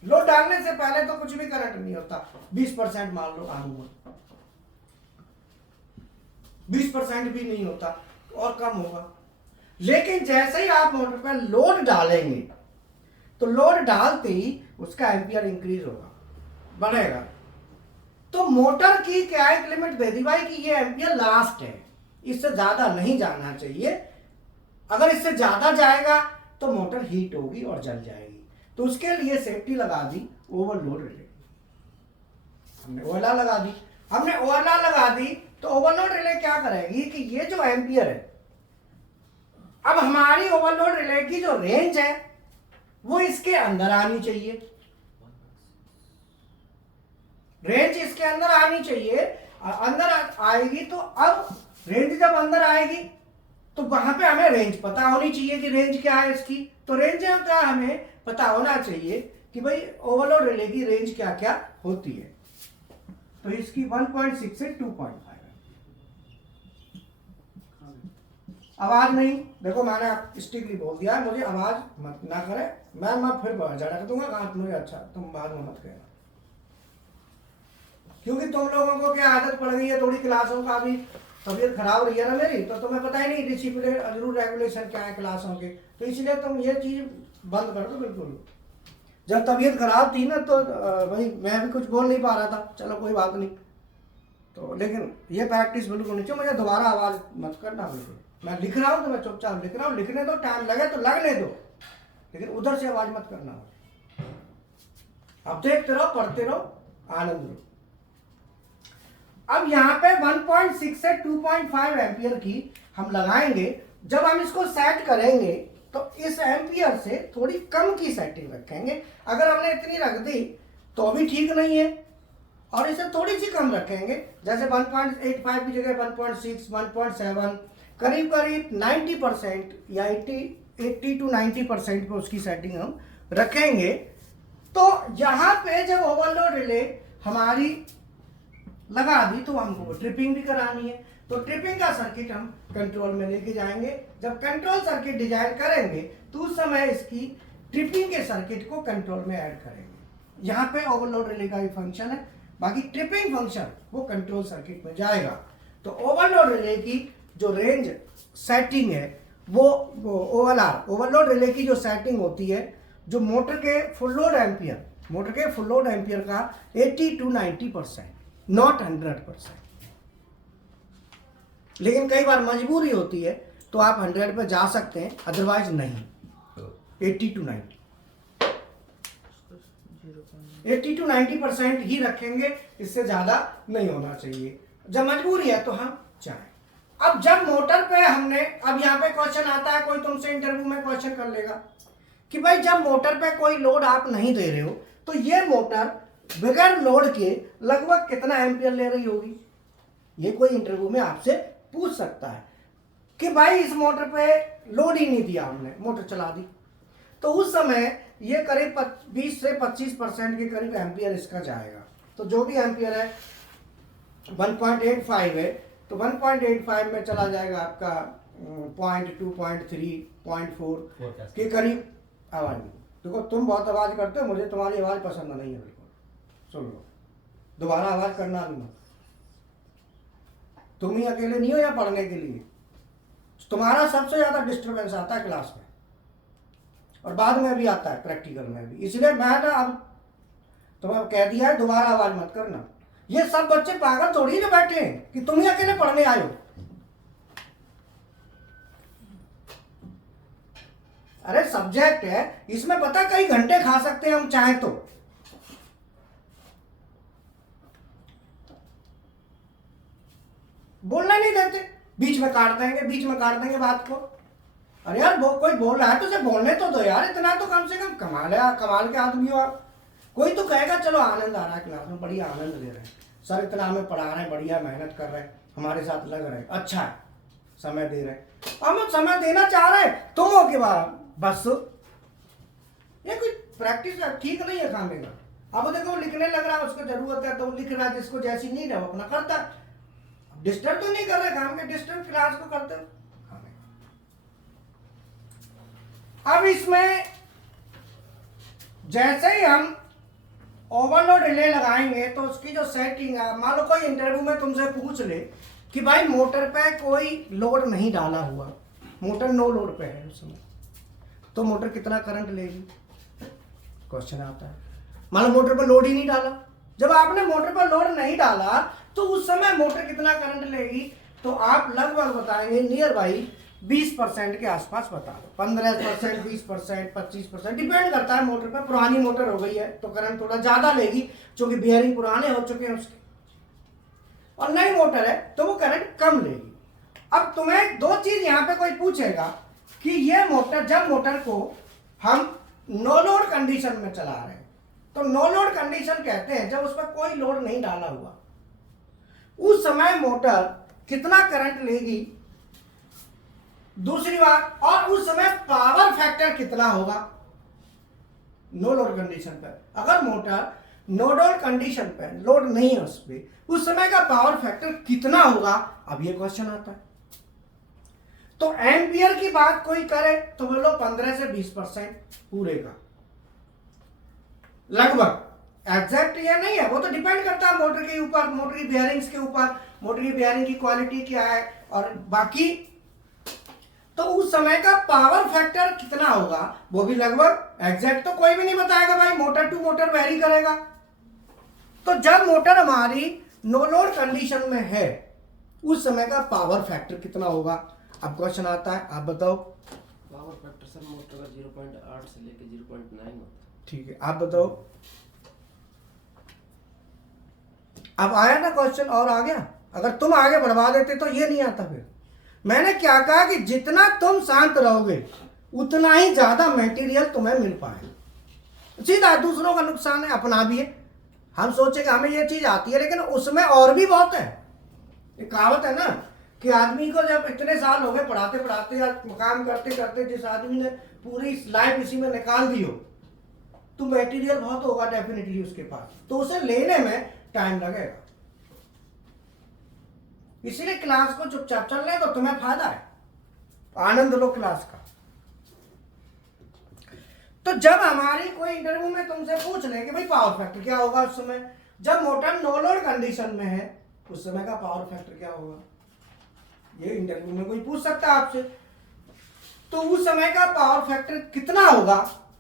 लोड डालने से पहले तो कुछ भी करंट नहीं होता, 20% मान लो आनुमान, 20% भी नहीं होता और कम होगा। लेकिन जैसे ही आप मोटर पर लोड डालेंगे तो लोड डालते ही उसका एम्पियर इंक्रीज होगा, बढ़ेगा। तो मोटर की क्या एक लिमिट दे दी भाई कि ये एम्पियर लास्ट है, इससे ज्यादा नहीं जाना चाहिए, अगर इससे ज़्यादा जाएगा तो मोटर हीट होगी और जल जाएगी। तो उसके लिए सेफ्टी लगा दी ओवरलोड रिले। हमने ओएलआर लगा दी। हमने ओएलआर लगा दी तो ओवरलोड रिले क्या करेगी कि ये जो एम्पियर है, अब हमारी ओवरलोड रिले की जो रेंज है वो इसके अंदर आनी चाहिए। रेंज इसके अंदर आनी चाहिए। अंदर आएगी तो अब रेंज जब अंदर आएगी तो वहां पे हमें रेंज पता होनी चाहिए कि रेंज क्या है इसकी। तो रेंज का हमें पता होना चाहिए कि भाई ओवरलोड रिले की रेंज क्या क्या होती है। तो इसकी 1.6 से 2.5 है। आवाज नहीं, देखो मैंने आप स्ट्रिक्टली बोल दिया है, मुझे आवाज मत ना करे, मैं फिर झड़क दूंगा कहा मुझे। अच्छा तुम बाद में मत कहना, क्योंकि तुम लोगों को क्या आदत पड़ गई है थोड़ी क्लासों का, अभी तबीयत खराब रही है ना मेरी, तो तुम्हें पता ही नहीं डिसिप्लिन रूल रेगुलेशन क्या है क्लासों के। तो इसलिए तुम ये चीज बंद कर दो बिल्कुल। जब तबीयत खराब थी ना तो भाई मैं भी कुछ बोल नहीं पा रहा था, चलो कोई बात नहीं। तो लेकिन ये प्रैक्टिस बिल्कुल नहीं चाहिए, मुझे दोबारा आवाज मत करना बिल्कुल। मैं लिख रहा हूँ तो मैं चुपचाप लिख रहा हूँ, लिखने दो, टाइम लगे तो लगने दो, लेकिन उधर से आवाज मत करना। अब देखते रहो, पढ़ते रहो, आनंद लो। अब यहाँ पे 1.6 से 2.5 एम्पियर की हम लगाएंगे। जब हम इसको सेट करेंगे तो इस एम्पियर से थोड़ी कम की सेटिंग रखेंगे। अगर हमने इतनी रख दी तो भी ठीक नहीं है, और इसे थोड़ी सी कम रखेंगे, जैसे 1.85 की जगह 1.6, 1.7, करीब करीब 90% या 80 to 90% पे उसकी सेटिंग हम रखेंगे। तो यहाँ पे जब ओवरलोड रिले हमारी लगा दी तो हमको ट्रिपिंग भी करानी है। तो ट्रिपिंग का सर्किट हम कंट्रोल में लेके जाएंगे। जब कंट्रोल सर्किट डिजाइन करेंगे तो उस समय इसकी ट्रिपिंग के सर्किट को कंट्रोल में ऐड करेंगे। यहाँ पे ओवरलोड रिले का भी फंक्शन है, बाकी ट्रिपिंग फंक्शन वो कंट्रोल सर्किट में जाएगा। तो ओवरलोड रिले की जो रेंज सेटिंग है वो ओएलआर ओवरलोड रिले की जो सेटिंग होती है, जो मोटर के फुल लोड एम्पियर का 80 to 90%, नॉट 100%। लेकिन कई बार मजबूरी होती है तो आप 100 पे जा सकते हैं, अदरवाइज नहीं। 80 to 90% ही रखेंगे, इससे ज्यादा नहीं होना चाहिए। जब मजबूरी है तो हम चाहें। अब जब मोटर पे हमने, अब यहाँ पे क्वेश्चन आता है, कोई तुमसे इंटरव्यू में क्वेश्चन कर लेगा कि भाई जब मोटर पे कोई लोड आप नहीं दे रहे हो तो ये मोटर बगैर लोड के लगभग कितना एम्पियर ले रही होगी। ये कोई इंटरव्यू में आपसे पूछ सकता है कि भाई इस मोटर पे लोड ही नहीं दिया हमने, मोटर चला दी, तो उस समय ये करीब 20 से 25% के करीब एम्पियर इसका जाएगा। तो जो भी एम्पियर है 1.85 है तो 1.85 में चला जाएगा आपका 0.2, 0.3, 0.4 के करीब आवाज। देखो तुम बहुत आवाज करते हो, मुझे तुम्हारी आवाज पसंद नहीं है बिल्कुल। सुन लो, दोबारा आवाज करना भी मत। तुम ही अकेले नहीं हो या पढ़ने के लिए, तुम्हारा सबसे ज्यादा डिस्टरबेंस आता है क्लास में और बाद में भी आता है प्रैक्टिकल में भी। इसलिए मैं ना अब तुम्हें कह दिया है दोबारा आवाज मत करना। ये सब बच्चे पागल थोड़ी ना बैठे हैं कि तुम ही अकेले पढ़ने आए हो। अरे सब्जेक्ट है, इसमें पता कई घंटे खा सकते हैं हम चाहे तो। बोलना नहीं देते, बीच में काट देंगे बात को। अरे यार कोई बोल रहा है तो उसे बोलने तो दो यार, इतना तो कम से कम कमाल के आदमी हो आप। कोई तो कहेगा चलो आनंद आ रहा है क्लास में, बढ़िया आनंद ले रहे हैं सर, इतना हमें पढ़ा रहे हैं, बढ़िया मेहनत कर रहे हैं, हमारे साथ लग रहे हैं, अच्छा है, समय दे रहे हैं। हम समय देना चाह रहे हैं, तुम हो के बाद बस ये कोई प्रैक्टिस ठीक नहीं है खाने का। अब देखो लिखने लग रहा है, उसको जरूरत है तो लिख रहा है, जिसको जैसी नीड है वो अपना करता है। डिस्टर्ब तो नहीं कर रहे काम के, डिस्टर्ब क्लास को करते हो। अब इसमें जैसे ही हम ओवरलोड रिले लगाएंगे तो उसकी जो सेटिंग है, मान लो कोई इंटरव्यू में तुमसे पूछ ले कि भाई मोटर पे कोई लोड नहीं डाला हुआ, मोटर नो लोड पे है उसमें, तो मोटर कितना करंट लेगी, क्वेश्चन आता है। मान लो मोटर पर लोड ही नहीं डाला, जब आपने मोटर पर लोड नहीं डाला तो उस समय मोटर कितना करंट लेगी, तो आप लगभग बताएंगे नियर बाई 20% के आसपास बता दो, 15%, 20%, 25%, डिपेंड करता है मोटर पर। पुरानी मोटर हो गई है तो करंट थोड़ा ज़्यादा लेगी क्योंकि बियरिंग पुराने हो चुके हैं उसके, और नई मोटर है तो वो करंट कम लेगी। अब तुम्हें दो चीज़ यहाँ पे कोई पूछेगा कि ये मोटर, जब मोटर को हम नो लोड कंडीशन में चला रहे हैं, तो नो लोड कंडीशन कहते हैं जब उस पर कोई लोड नहीं डाला हुआ, उस समय मोटर कितना करंट लेगी, दूसरी बात, और उस समय पावर फैक्टर कितना होगा नो लोड कंडीशन पर। अगर मोटर नो लोड कंडीशन पर लोड नहीं है उस पर, उस समय का पावर फैक्टर कितना होगा, अब ये क्वेश्चन आता है। तो एम्पियर की बात कोई करे तो बोलो 15 से 20% पूरे का, लगभग। एग्जैक्ट ये नहीं है, वो तो डिपेंड करता है मोटर के ऊपर, मोटर की बेयरिंग्स के ऊपर, मोटर की बेयरिंग की क्वालिटी क्या है और बाकी। तो उस समय का पावर फैक्टर कितना होगा वो भी लगभग, एग्जैक्ट तो कोई भी नहीं बताएगा भाई, मोटर टू मोटर वेरी करेगा। तो जब मोटर हमारी नो लोड कंडीशन में है उस समय का पावर फैक्टर कितना होगा। अब क्वेश्चन आता है, आप बताओ। पावर फैक्टर सर मोटर का 0.8 से लेके 0.9 होता है। ठीक है, आप बताओ। अब आया ना क्वेश्चन, और आ गया। अगर तुम आगे बढ़वा देते तो ये नहीं आता। फिर मैंने क्या कहा कि जितना तुम शांत रहोगे उतना ही ज्यादा मटेरियल तुम्हें मिल पाएगा। सीधा दूसरों का नुकसान है, अपना भी है। हम सोचे कि हमें ये चीज आती है, लेकिन उसमें और भी बहुत है। एक कहावत है ना कि आदमी को जब इतने साल हो गए पढ़ाते पढ़ाते या काम करते करते, जिस आदमी ने पूरी लाइफ इसी में निकाल दी हो, तो मटेरियल बहुत होगा डेफिनेटली उसके पास, तो उसे लेने में टाइम लगेगा। इसीलिए क्लास को चुपचाप चल रहे तो तुम्हें फायदा है, आनंद लो क्लास का। तो जब हमारी कोई इंटरव्यू में तुमसे पूछ ले कि भाई पावर फैक्टर क्या होगा उस समय, जब मोटर नो लोड कंडीशन में है उस समय का पावर फैक्टर क्या होगा, ये इंटरव्यू में कोई पूछ सकता है आपसे। तो उस समय का पावर फैक्टर कितना होगा,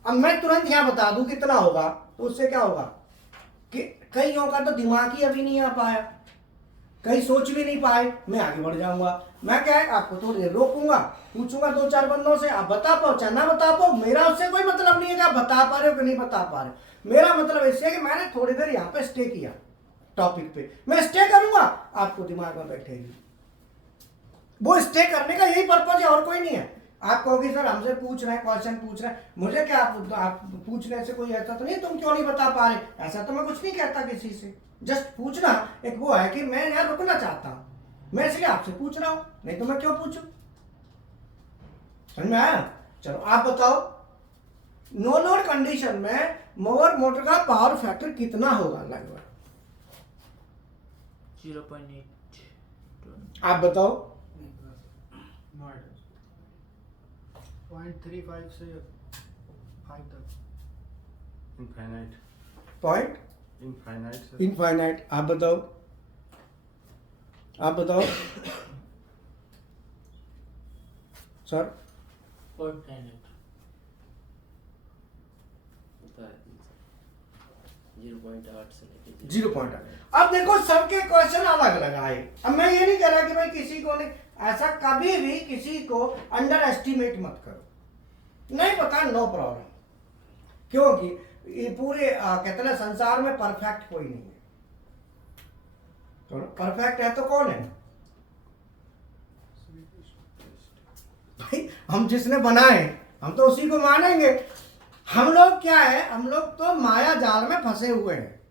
अब मैं तुरंत यहाँ बता दूं कितना होगा, तो उससे क्या होगा कि कईयों का तो दिमाग ही अभी नहीं आ पाया, कई सोच भी नहीं पाए। मैं आगे बढ़ जाऊंगा, मैं क्या है आपको थोड़ी देर रोकूंगा, पूछूंगा दो चार बंदों से, आप बता पाओ चाहे ना बता पाओ, मेरा उससे कोई मतलब नहीं है कि आप बता पा रहे हो कि नहीं बता पा रहे हो। मेरा मतलब इससे कि मैंने थोड़ी देर यहाँ पे स्टे किया टॉपिक पे, मैं स्टे करूंगा, आपको दिमाग में बैठेगी। वो स्टे करने का यही पर्पज है, और कोई नहीं है। आप कहोगे सर हमसे पूछ रहे हैं, क्वेश्चन पूछ रहे हैं, मुझे क्या आप पूछने से कोई ऐसा तो नहीं तुम क्यों नहीं बता पा रहे, ऐसा तो मैं कुछ नहीं कहता किसी से। जस्ट पूछना एक वो है कि मैं यहाँ रुकना चाहता हूँ, मैं इसलिए आपसे पूछ रहा हूँ, नहीं तो मैं क्यों पूछूं। समझ में आया? चलो आप बताओ, नो लोड कंडीशन में मोटर का पावर फैक्टर कितना होगा लगभग? 0.8। आप बताओ। 0.35 से 5 तक। इनफाइनाइट। Point infinite. इनफाइनाइट। आप बताओ, आप बताओ सर। 0.98 होता है 0.8 से लेके 0.8। अब देखो सबके क्वेश्चन अलग अलग आए। अब मैं ये नहीं कह रहा कि भाई किसी को नहीं, ऐसा कभी भी किसी को अंडर एस्टिमेट मत करो, नहीं पता नो प्रॉब्लम, क्योंकि ये पूरे कहते हैं संसार में परफेक्ट कोई नहीं है। तो परफेक्ट है तो कौन है भाई? हम जिसने बनाए हम तो उसी को मानेंगे। हम लोग क्या है, हम लोग तो माया जाल में फंसे हुए हैं,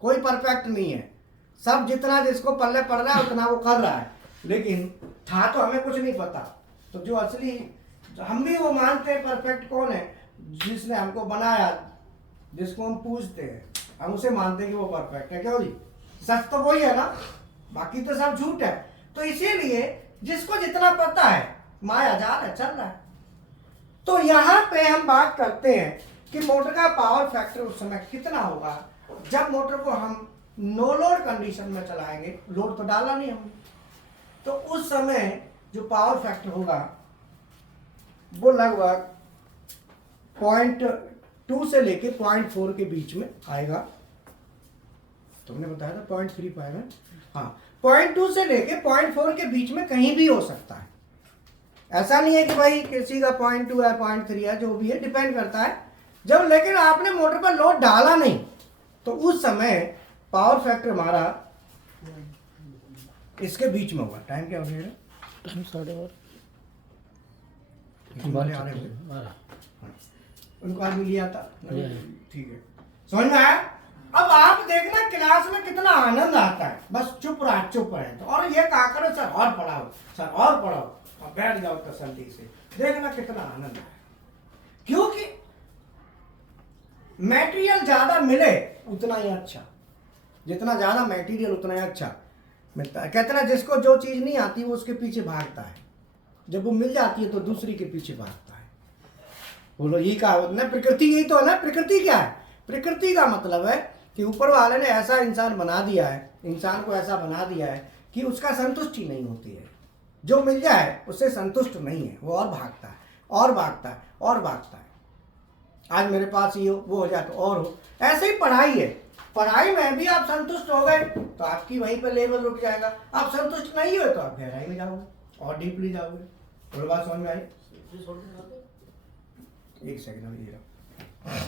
कोई परफेक्ट नहीं है। सब जितना जिसको पल्ले पड़ रहा है उतना वो कर रहा है, लेकिन था तो हमें कुछ नहीं पता। तो जो असली हम भी वो मानते हैं परफेक्ट कौन है, जिसने हमको बनाया, जिसको हम पूजते हैं, हम उसे मानते हैं कि वो परफेक्ट है। क्यों जी? सच तो वही है ना, बाकी तो सब झूठ है। तो इसीलिए जिसको जितना पता है, माया जाल है, चल रहा है। तो यहाँ पे हम बात करते हैं कि मोटर का पावर फैक्टर उस समय कितना होगा जब मोटर को हम नो लोड कंडीशन में चलाएंगे, लोड तो डाला नहीं हमने, तो उस समय जो पावर फैक्टर होगा वो लगभग 0.2 से लेके 0.4 के बीच में आएगा। तुमने बताया था 0.35 है, हाँ 0.2 से लेके 0.4 के बीच में कहीं भी हो सकता है, ऐसा नहीं है कि भाई किसी का 0.2 है 0.3 है, जो भी है डिपेंड करता है। जब लेकिन आपने मोटर पर लोड डाला नहीं तो उस समय पावर फैक्टर हमारा इसके बीच में होगा। टाइम क्या हो गया? टाइम 12:30 वाले आ रहे होंगे, उनको आदमी लिया था, ठीक है, समझ में आया? अब आप देखना क्लास में कितना आनंद आता है, बस चुप रहे तो, और ये कहा करो सर और पढ़ाओ, सर और पढ़ाओ, और बैठ जाओ तसल्ली से, देखना कितना आनंद आए। क्योंकि मटेरियल ज्यादा मिले उतना ही अच्छा, जितना ज्यादा मटेरियल उतना ही अच्छा मिलता है। कहते ना जिसको जो चीज नहीं आती वो उसके पीछे भागता है, जब वो मिल जाती है तो दूसरी के पीछे भागता है। बोलो यही कहावत ना, प्रकृति यही तो है ना। प्रकृति क्या है? प्रकृति का मतलब है कि ऊपर वाले ने ऐसा इंसान बना दिया है, इंसान को ऐसा बना दिया है कि उसका संतुष्टि नहीं होती है, जो मिल जाए उससे संतुष्ट नहीं है, वो और भागता है और भागता है और भागता है। आज मेरे पास ये हो, वो हो जाए तो और हो। ऐसे ही पढ़ाई है, पढ़ाई में भी आप संतुष्ट हो गए तो आपकी वहीं पर लेवल रुक जाएगा, आप संतुष्ट नहीं हुए तो आप गहराई में जाओगे और डीपली जाओगे। थोड़ी बात समझ में आई? एक सेकंड में ये रहा।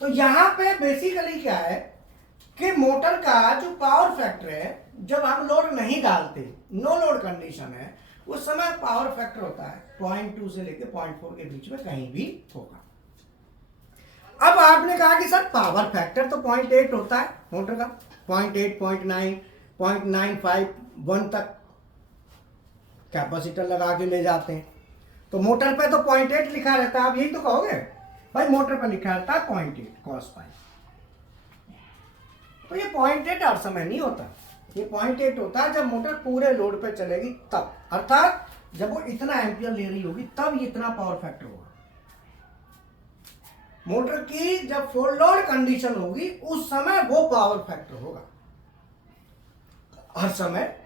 तो यहाँ पे बेसिकली क्या है कि मोटर का जो पावर फैक्टर है, जब हम लोड नहीं डालते, नो लोड कंडीशन है, उस समय पावर फैक्टर होता है 0.2 से लेके 0.4 के बीच में कहीं भी होगा। अब आपने कहा कि सर पावर फैक्टर तो 0.8 होता है मोटर का, 0.8, 0.9, 0.95, 1 तक कैपेसिटर लगा के ले जाते हैं, तो मोटर पे तो 0.8 लिखा रहता है। आप यही तो कहोगे भाई मोटर पे लिखा रहता है 0.8 cos पाई, तो ये 0.8 हर समय नहीं होता, ये 0.8 होता है जब मोटर पूरे लोड पे चलेगी तब, अर्थात जब वो इतना एम्पियर ले रही होगी तब ये इतना पावर फैक्टर होगा। मोटर की जब फुल लोड कंडीशन होगी उस समय वो पावर फैक्टर होगा, हर समय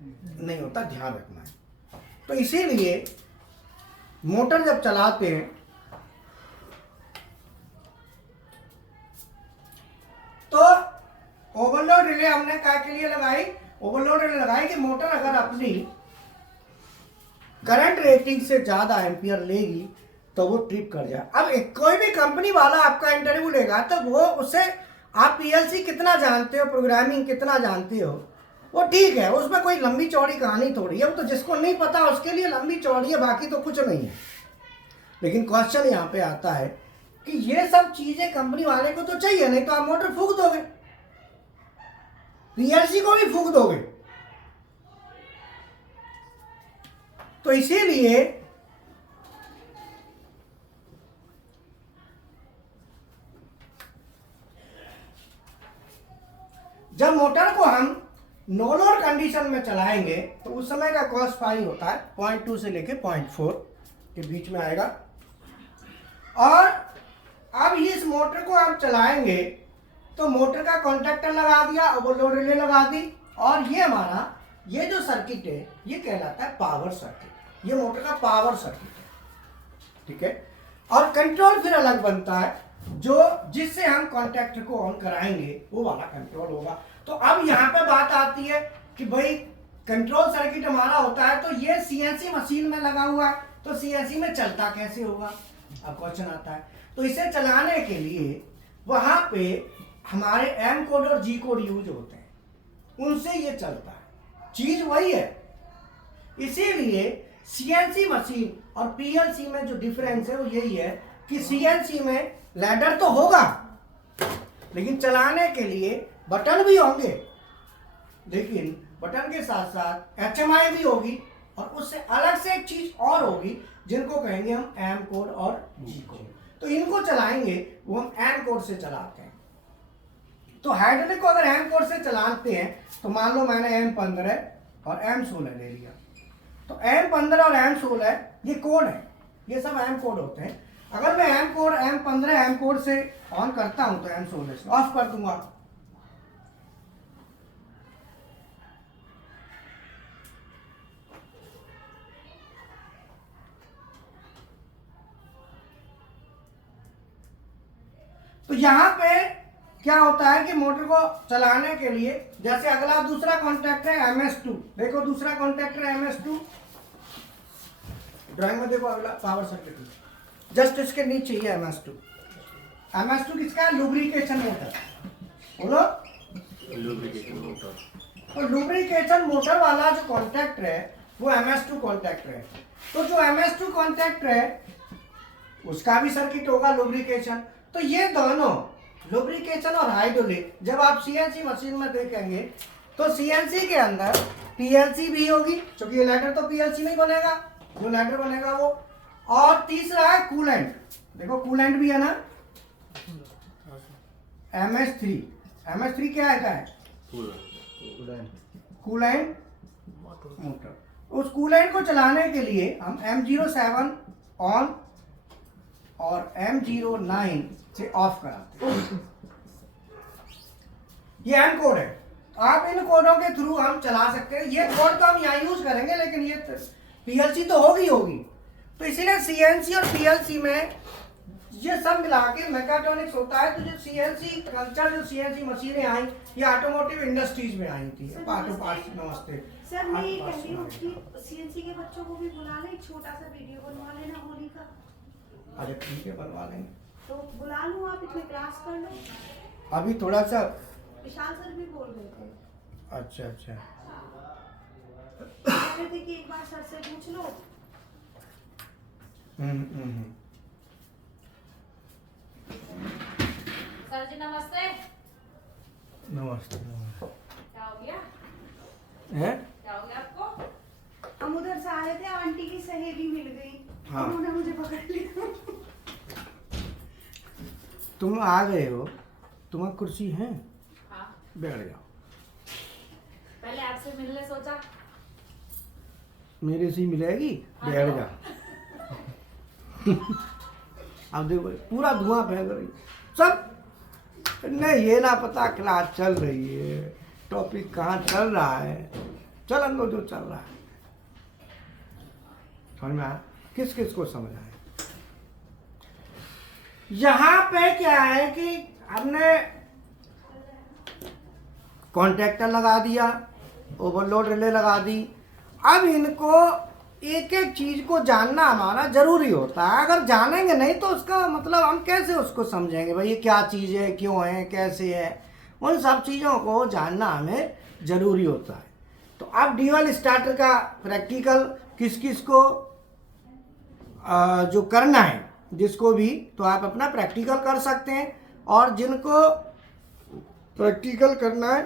नहीं होता, ध्यान रखना है। तो इसीलिए मोटर जब चलाते हैं तो ओवरलोड रिले हमने क्या के लिए लगाई? ओवरलोड रिले लगाई कि मोटर अगर अपनी करंट रेटिंग से ज्यादा एम्पियर लेगी तो वो ट्रिप कर जाए। अब कोई भी कंपनी वाला आपका इंटरव्यू लेगा तो वो उससे आप पीएलसी कितना जानते हो, प्रोग्रामिंग कितना जानते हो, वो ठीक है, उसमें कोई लंबी चौड़ी कहानी थोड़ी है, वो तो जिसको नहीं पता उसके लिए लंबी चौड़ी है, बाकी तो कुछ नहीं है। लेकिन क्वेश्चन यहाँ पे आता है कि ये सब चीजें कंपनी वाले को तो चाहिए, नहीं तो आप मोटर फूंक दोगे, पीएलसी को भी फूंक दोगे। तो इसीलिए जब मोटर को हम नो लोड कंडीशन में चलाएंगे तो उस समय का कॉस पाई होता है 0.2 से लेके 0.4 के बीच में आएगा। और अब इस मोटर को आप चलाएंगे तो मोटर का कॉन्टैक्टर लगा दिया, ओवरलोड रिले लगा दी, और ये हमारा ये जो सर्किट है ये कहलाता है पावर सर्किट, ये मोटर का पावर सर्किट है, ठीक है। और कंट्रोल फिर अलग बनता है, जो जिससे हम कॉन्टैक्टर को ऑन कराएंगे वो वाला कंट्रोल होगा। तो अब यहाँ पे बात आती है कि भाई कंट्रोल सर्किट हमारा होता है तो ये सीएनसी मशीन में लगा हुआ है, तो सीएनसी में चलता कैसे होगा, अब क्वेश्चन आता है। तो इसे चलाने के लिए वहां पे हमारे एम कोड और जी कोड यूज होते हैं, उनसे ये चलता है, चीज वही है। इसीलिए सीएनसी मशीन और पीएलसी में जो डिफरेंस है वो यही है कि सीएनसी में लैडर तो होगा लेकिन चलाने के लिए बटन भी होंगे, लेकिन बटन के साथ साथ एचएमआई भी होगी, और उससे अलग से एक चीज और होगी जिनको कहेंगे हम एम कोड और जी कोड। तो इनको चलाएंगे वो हम एम कोड से चलाते हैं। तो हाइड्रोलिक को अगर एम कोड से चलाते हैं तो मान लो मैंने M15 और M16 ले लिया, तो M15 और M16 ये कोड है, ये सब एम कोड होते हैं। अगर मैं M code M15 M code से ऑन करता हूं तो M16 से ऑफ कर दूंगा, तो यहां पे क्या होता है कि मोटर को चलाने के लिए जैसे अगला दूसरा कॉन्टैक्ट है MS2, देखो दूसरा कॉन्टैक्ट है MS2, ड्राइंग में देखो अगला पावर सर्किट जस्ट इसके नीचे ही MS2। MS2 किसका है? Lubrication motor. बोलो लुब्रिकेशन मोटर। तो लुब्रिकेशन मोटर वाला जो कॉन्टैक्टर है वो MS2 कॉन्टैक्टर है। तो जो MS2 कॉन्टैक्टर है उसका भी सर्किट होगा लुब्रिकेशन। तो ये दोनों लुब्रिकेशन और हाइड्रोलिक जब आप CNC मशीन में देखेंगे तो CNC के अंदर PLC भी होगी, क्योंकि ये लेटर तो PLC में ही बनेगा, जो लेटर बनेगा वो। और तीसरा है कूलेंट। देखो कूलेंट भी है ना, MS3। MS3 क्या है? Coolant motor. उस कूलेंट को चलाने के लिए हम M07 ऑन और M09 से ऑफ कराते हैं। ये एन कोड है, आप इन कोडों के थ्रू हम चला सकते हैं। ये कोड तो हम यहाँ यूज करेंगे, लेकिन ये PLC तो होगी। तो इसीलिए CNC और PLC में ये सब मिला के मैकाट्रॉनिक्स होता है। तो जो CNC कल्चर, जो CNC मशीनें आई, ये ऑटोमोटिव इंडस्ट्रीज में आई थी। पार्टो पार्ट्स, नमस्ते सर, मैं ये कह रही हूँ कि CNC के बच्चों को भी बुला लें, छोटा सा वीडियो बनवा लेना होली का। अच्छा ठीक है, बनवा लेंगे। तो बुला लूँ, आप इसमें क्लास कर लो। अभी थोड़ा सा विशाल सर भी बोल रहे थे। अच्छा कह रहे थे कि एक बार सर से पूछ लो। सर जी नमस्ते। नमस्ते। क्या हो गया? है? क्या हो गया आपको? हम उधर से आ रहे थे, आंटी की सहेली मिल गई। हाँ। उन्होंने मुझे पकड़ लिया। तुम आ गए हो, तुम्हारी कुर्सी है? हाँ। बैठ जाओ। पहले आपसे मिलने सोचा। मेरे से मिलेगी? हाँ, बैठ तो। जाओ। अब देखो पूरा धुआं फेंक रही सब। नहीं, ये ना पता क्लास चल रही है, टॉपिक कहाँ चल रहा है, चलन दो जो चल रहा है। समझ में आया? किस किस को समझ आया? यहाँ पे क्या है कि हमने कॉन्ट्रैक्टर लगा दिया, ओवरलोड रिले लगा दी। अब इनको एक एक चीज को जानना हमारा जरूरी होता है। अगर जानेंगे नहीं तो उसका मतलब हम कैसे उसको समझेंगे भाई ये क्या चीज़ है, क्यों है, कैसे है। उन सब चीज़ों को जानना हमें ज़रूरी होता है। तो अब ड्यूअल स्टार्टर का प्रैक्टिकल किस किस को जो करना है, जिसको भी, तो आप अपना प्रैक्टिकल कर सकते हैं। और जिनको प्रैक्टिकल करना है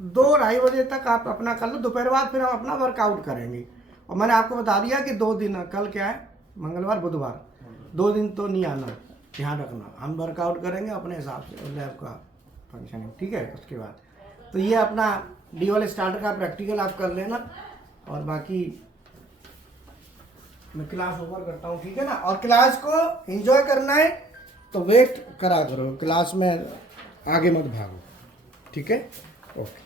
2-2:30 बजे तक आप अपना कर लो। दोपहर बाद फिर हम अपना वर्कआउट करेंगे। और मैंने आपको बता दिया कि 2 दिन, कल क्या है, मंगलवार बुधवार, 2 दिन तो नहीं आना, ध्यान रखना। हम वर्कआउट करेंगे अपने हिसाब से, लैब का फंक्शनिंग, ठीक है। उसके बाद तो ये अपना ड्यूअल स्टार्टर का प्रैक्टिकल आप कर लेना। और बाकी मैं क्लास ओवर करता हूँ, ठीक है ना। और क्लास को एंजॉय करना है तो वेट करा करो, क्लास में आगे मत भागो, ठीक है। ओके।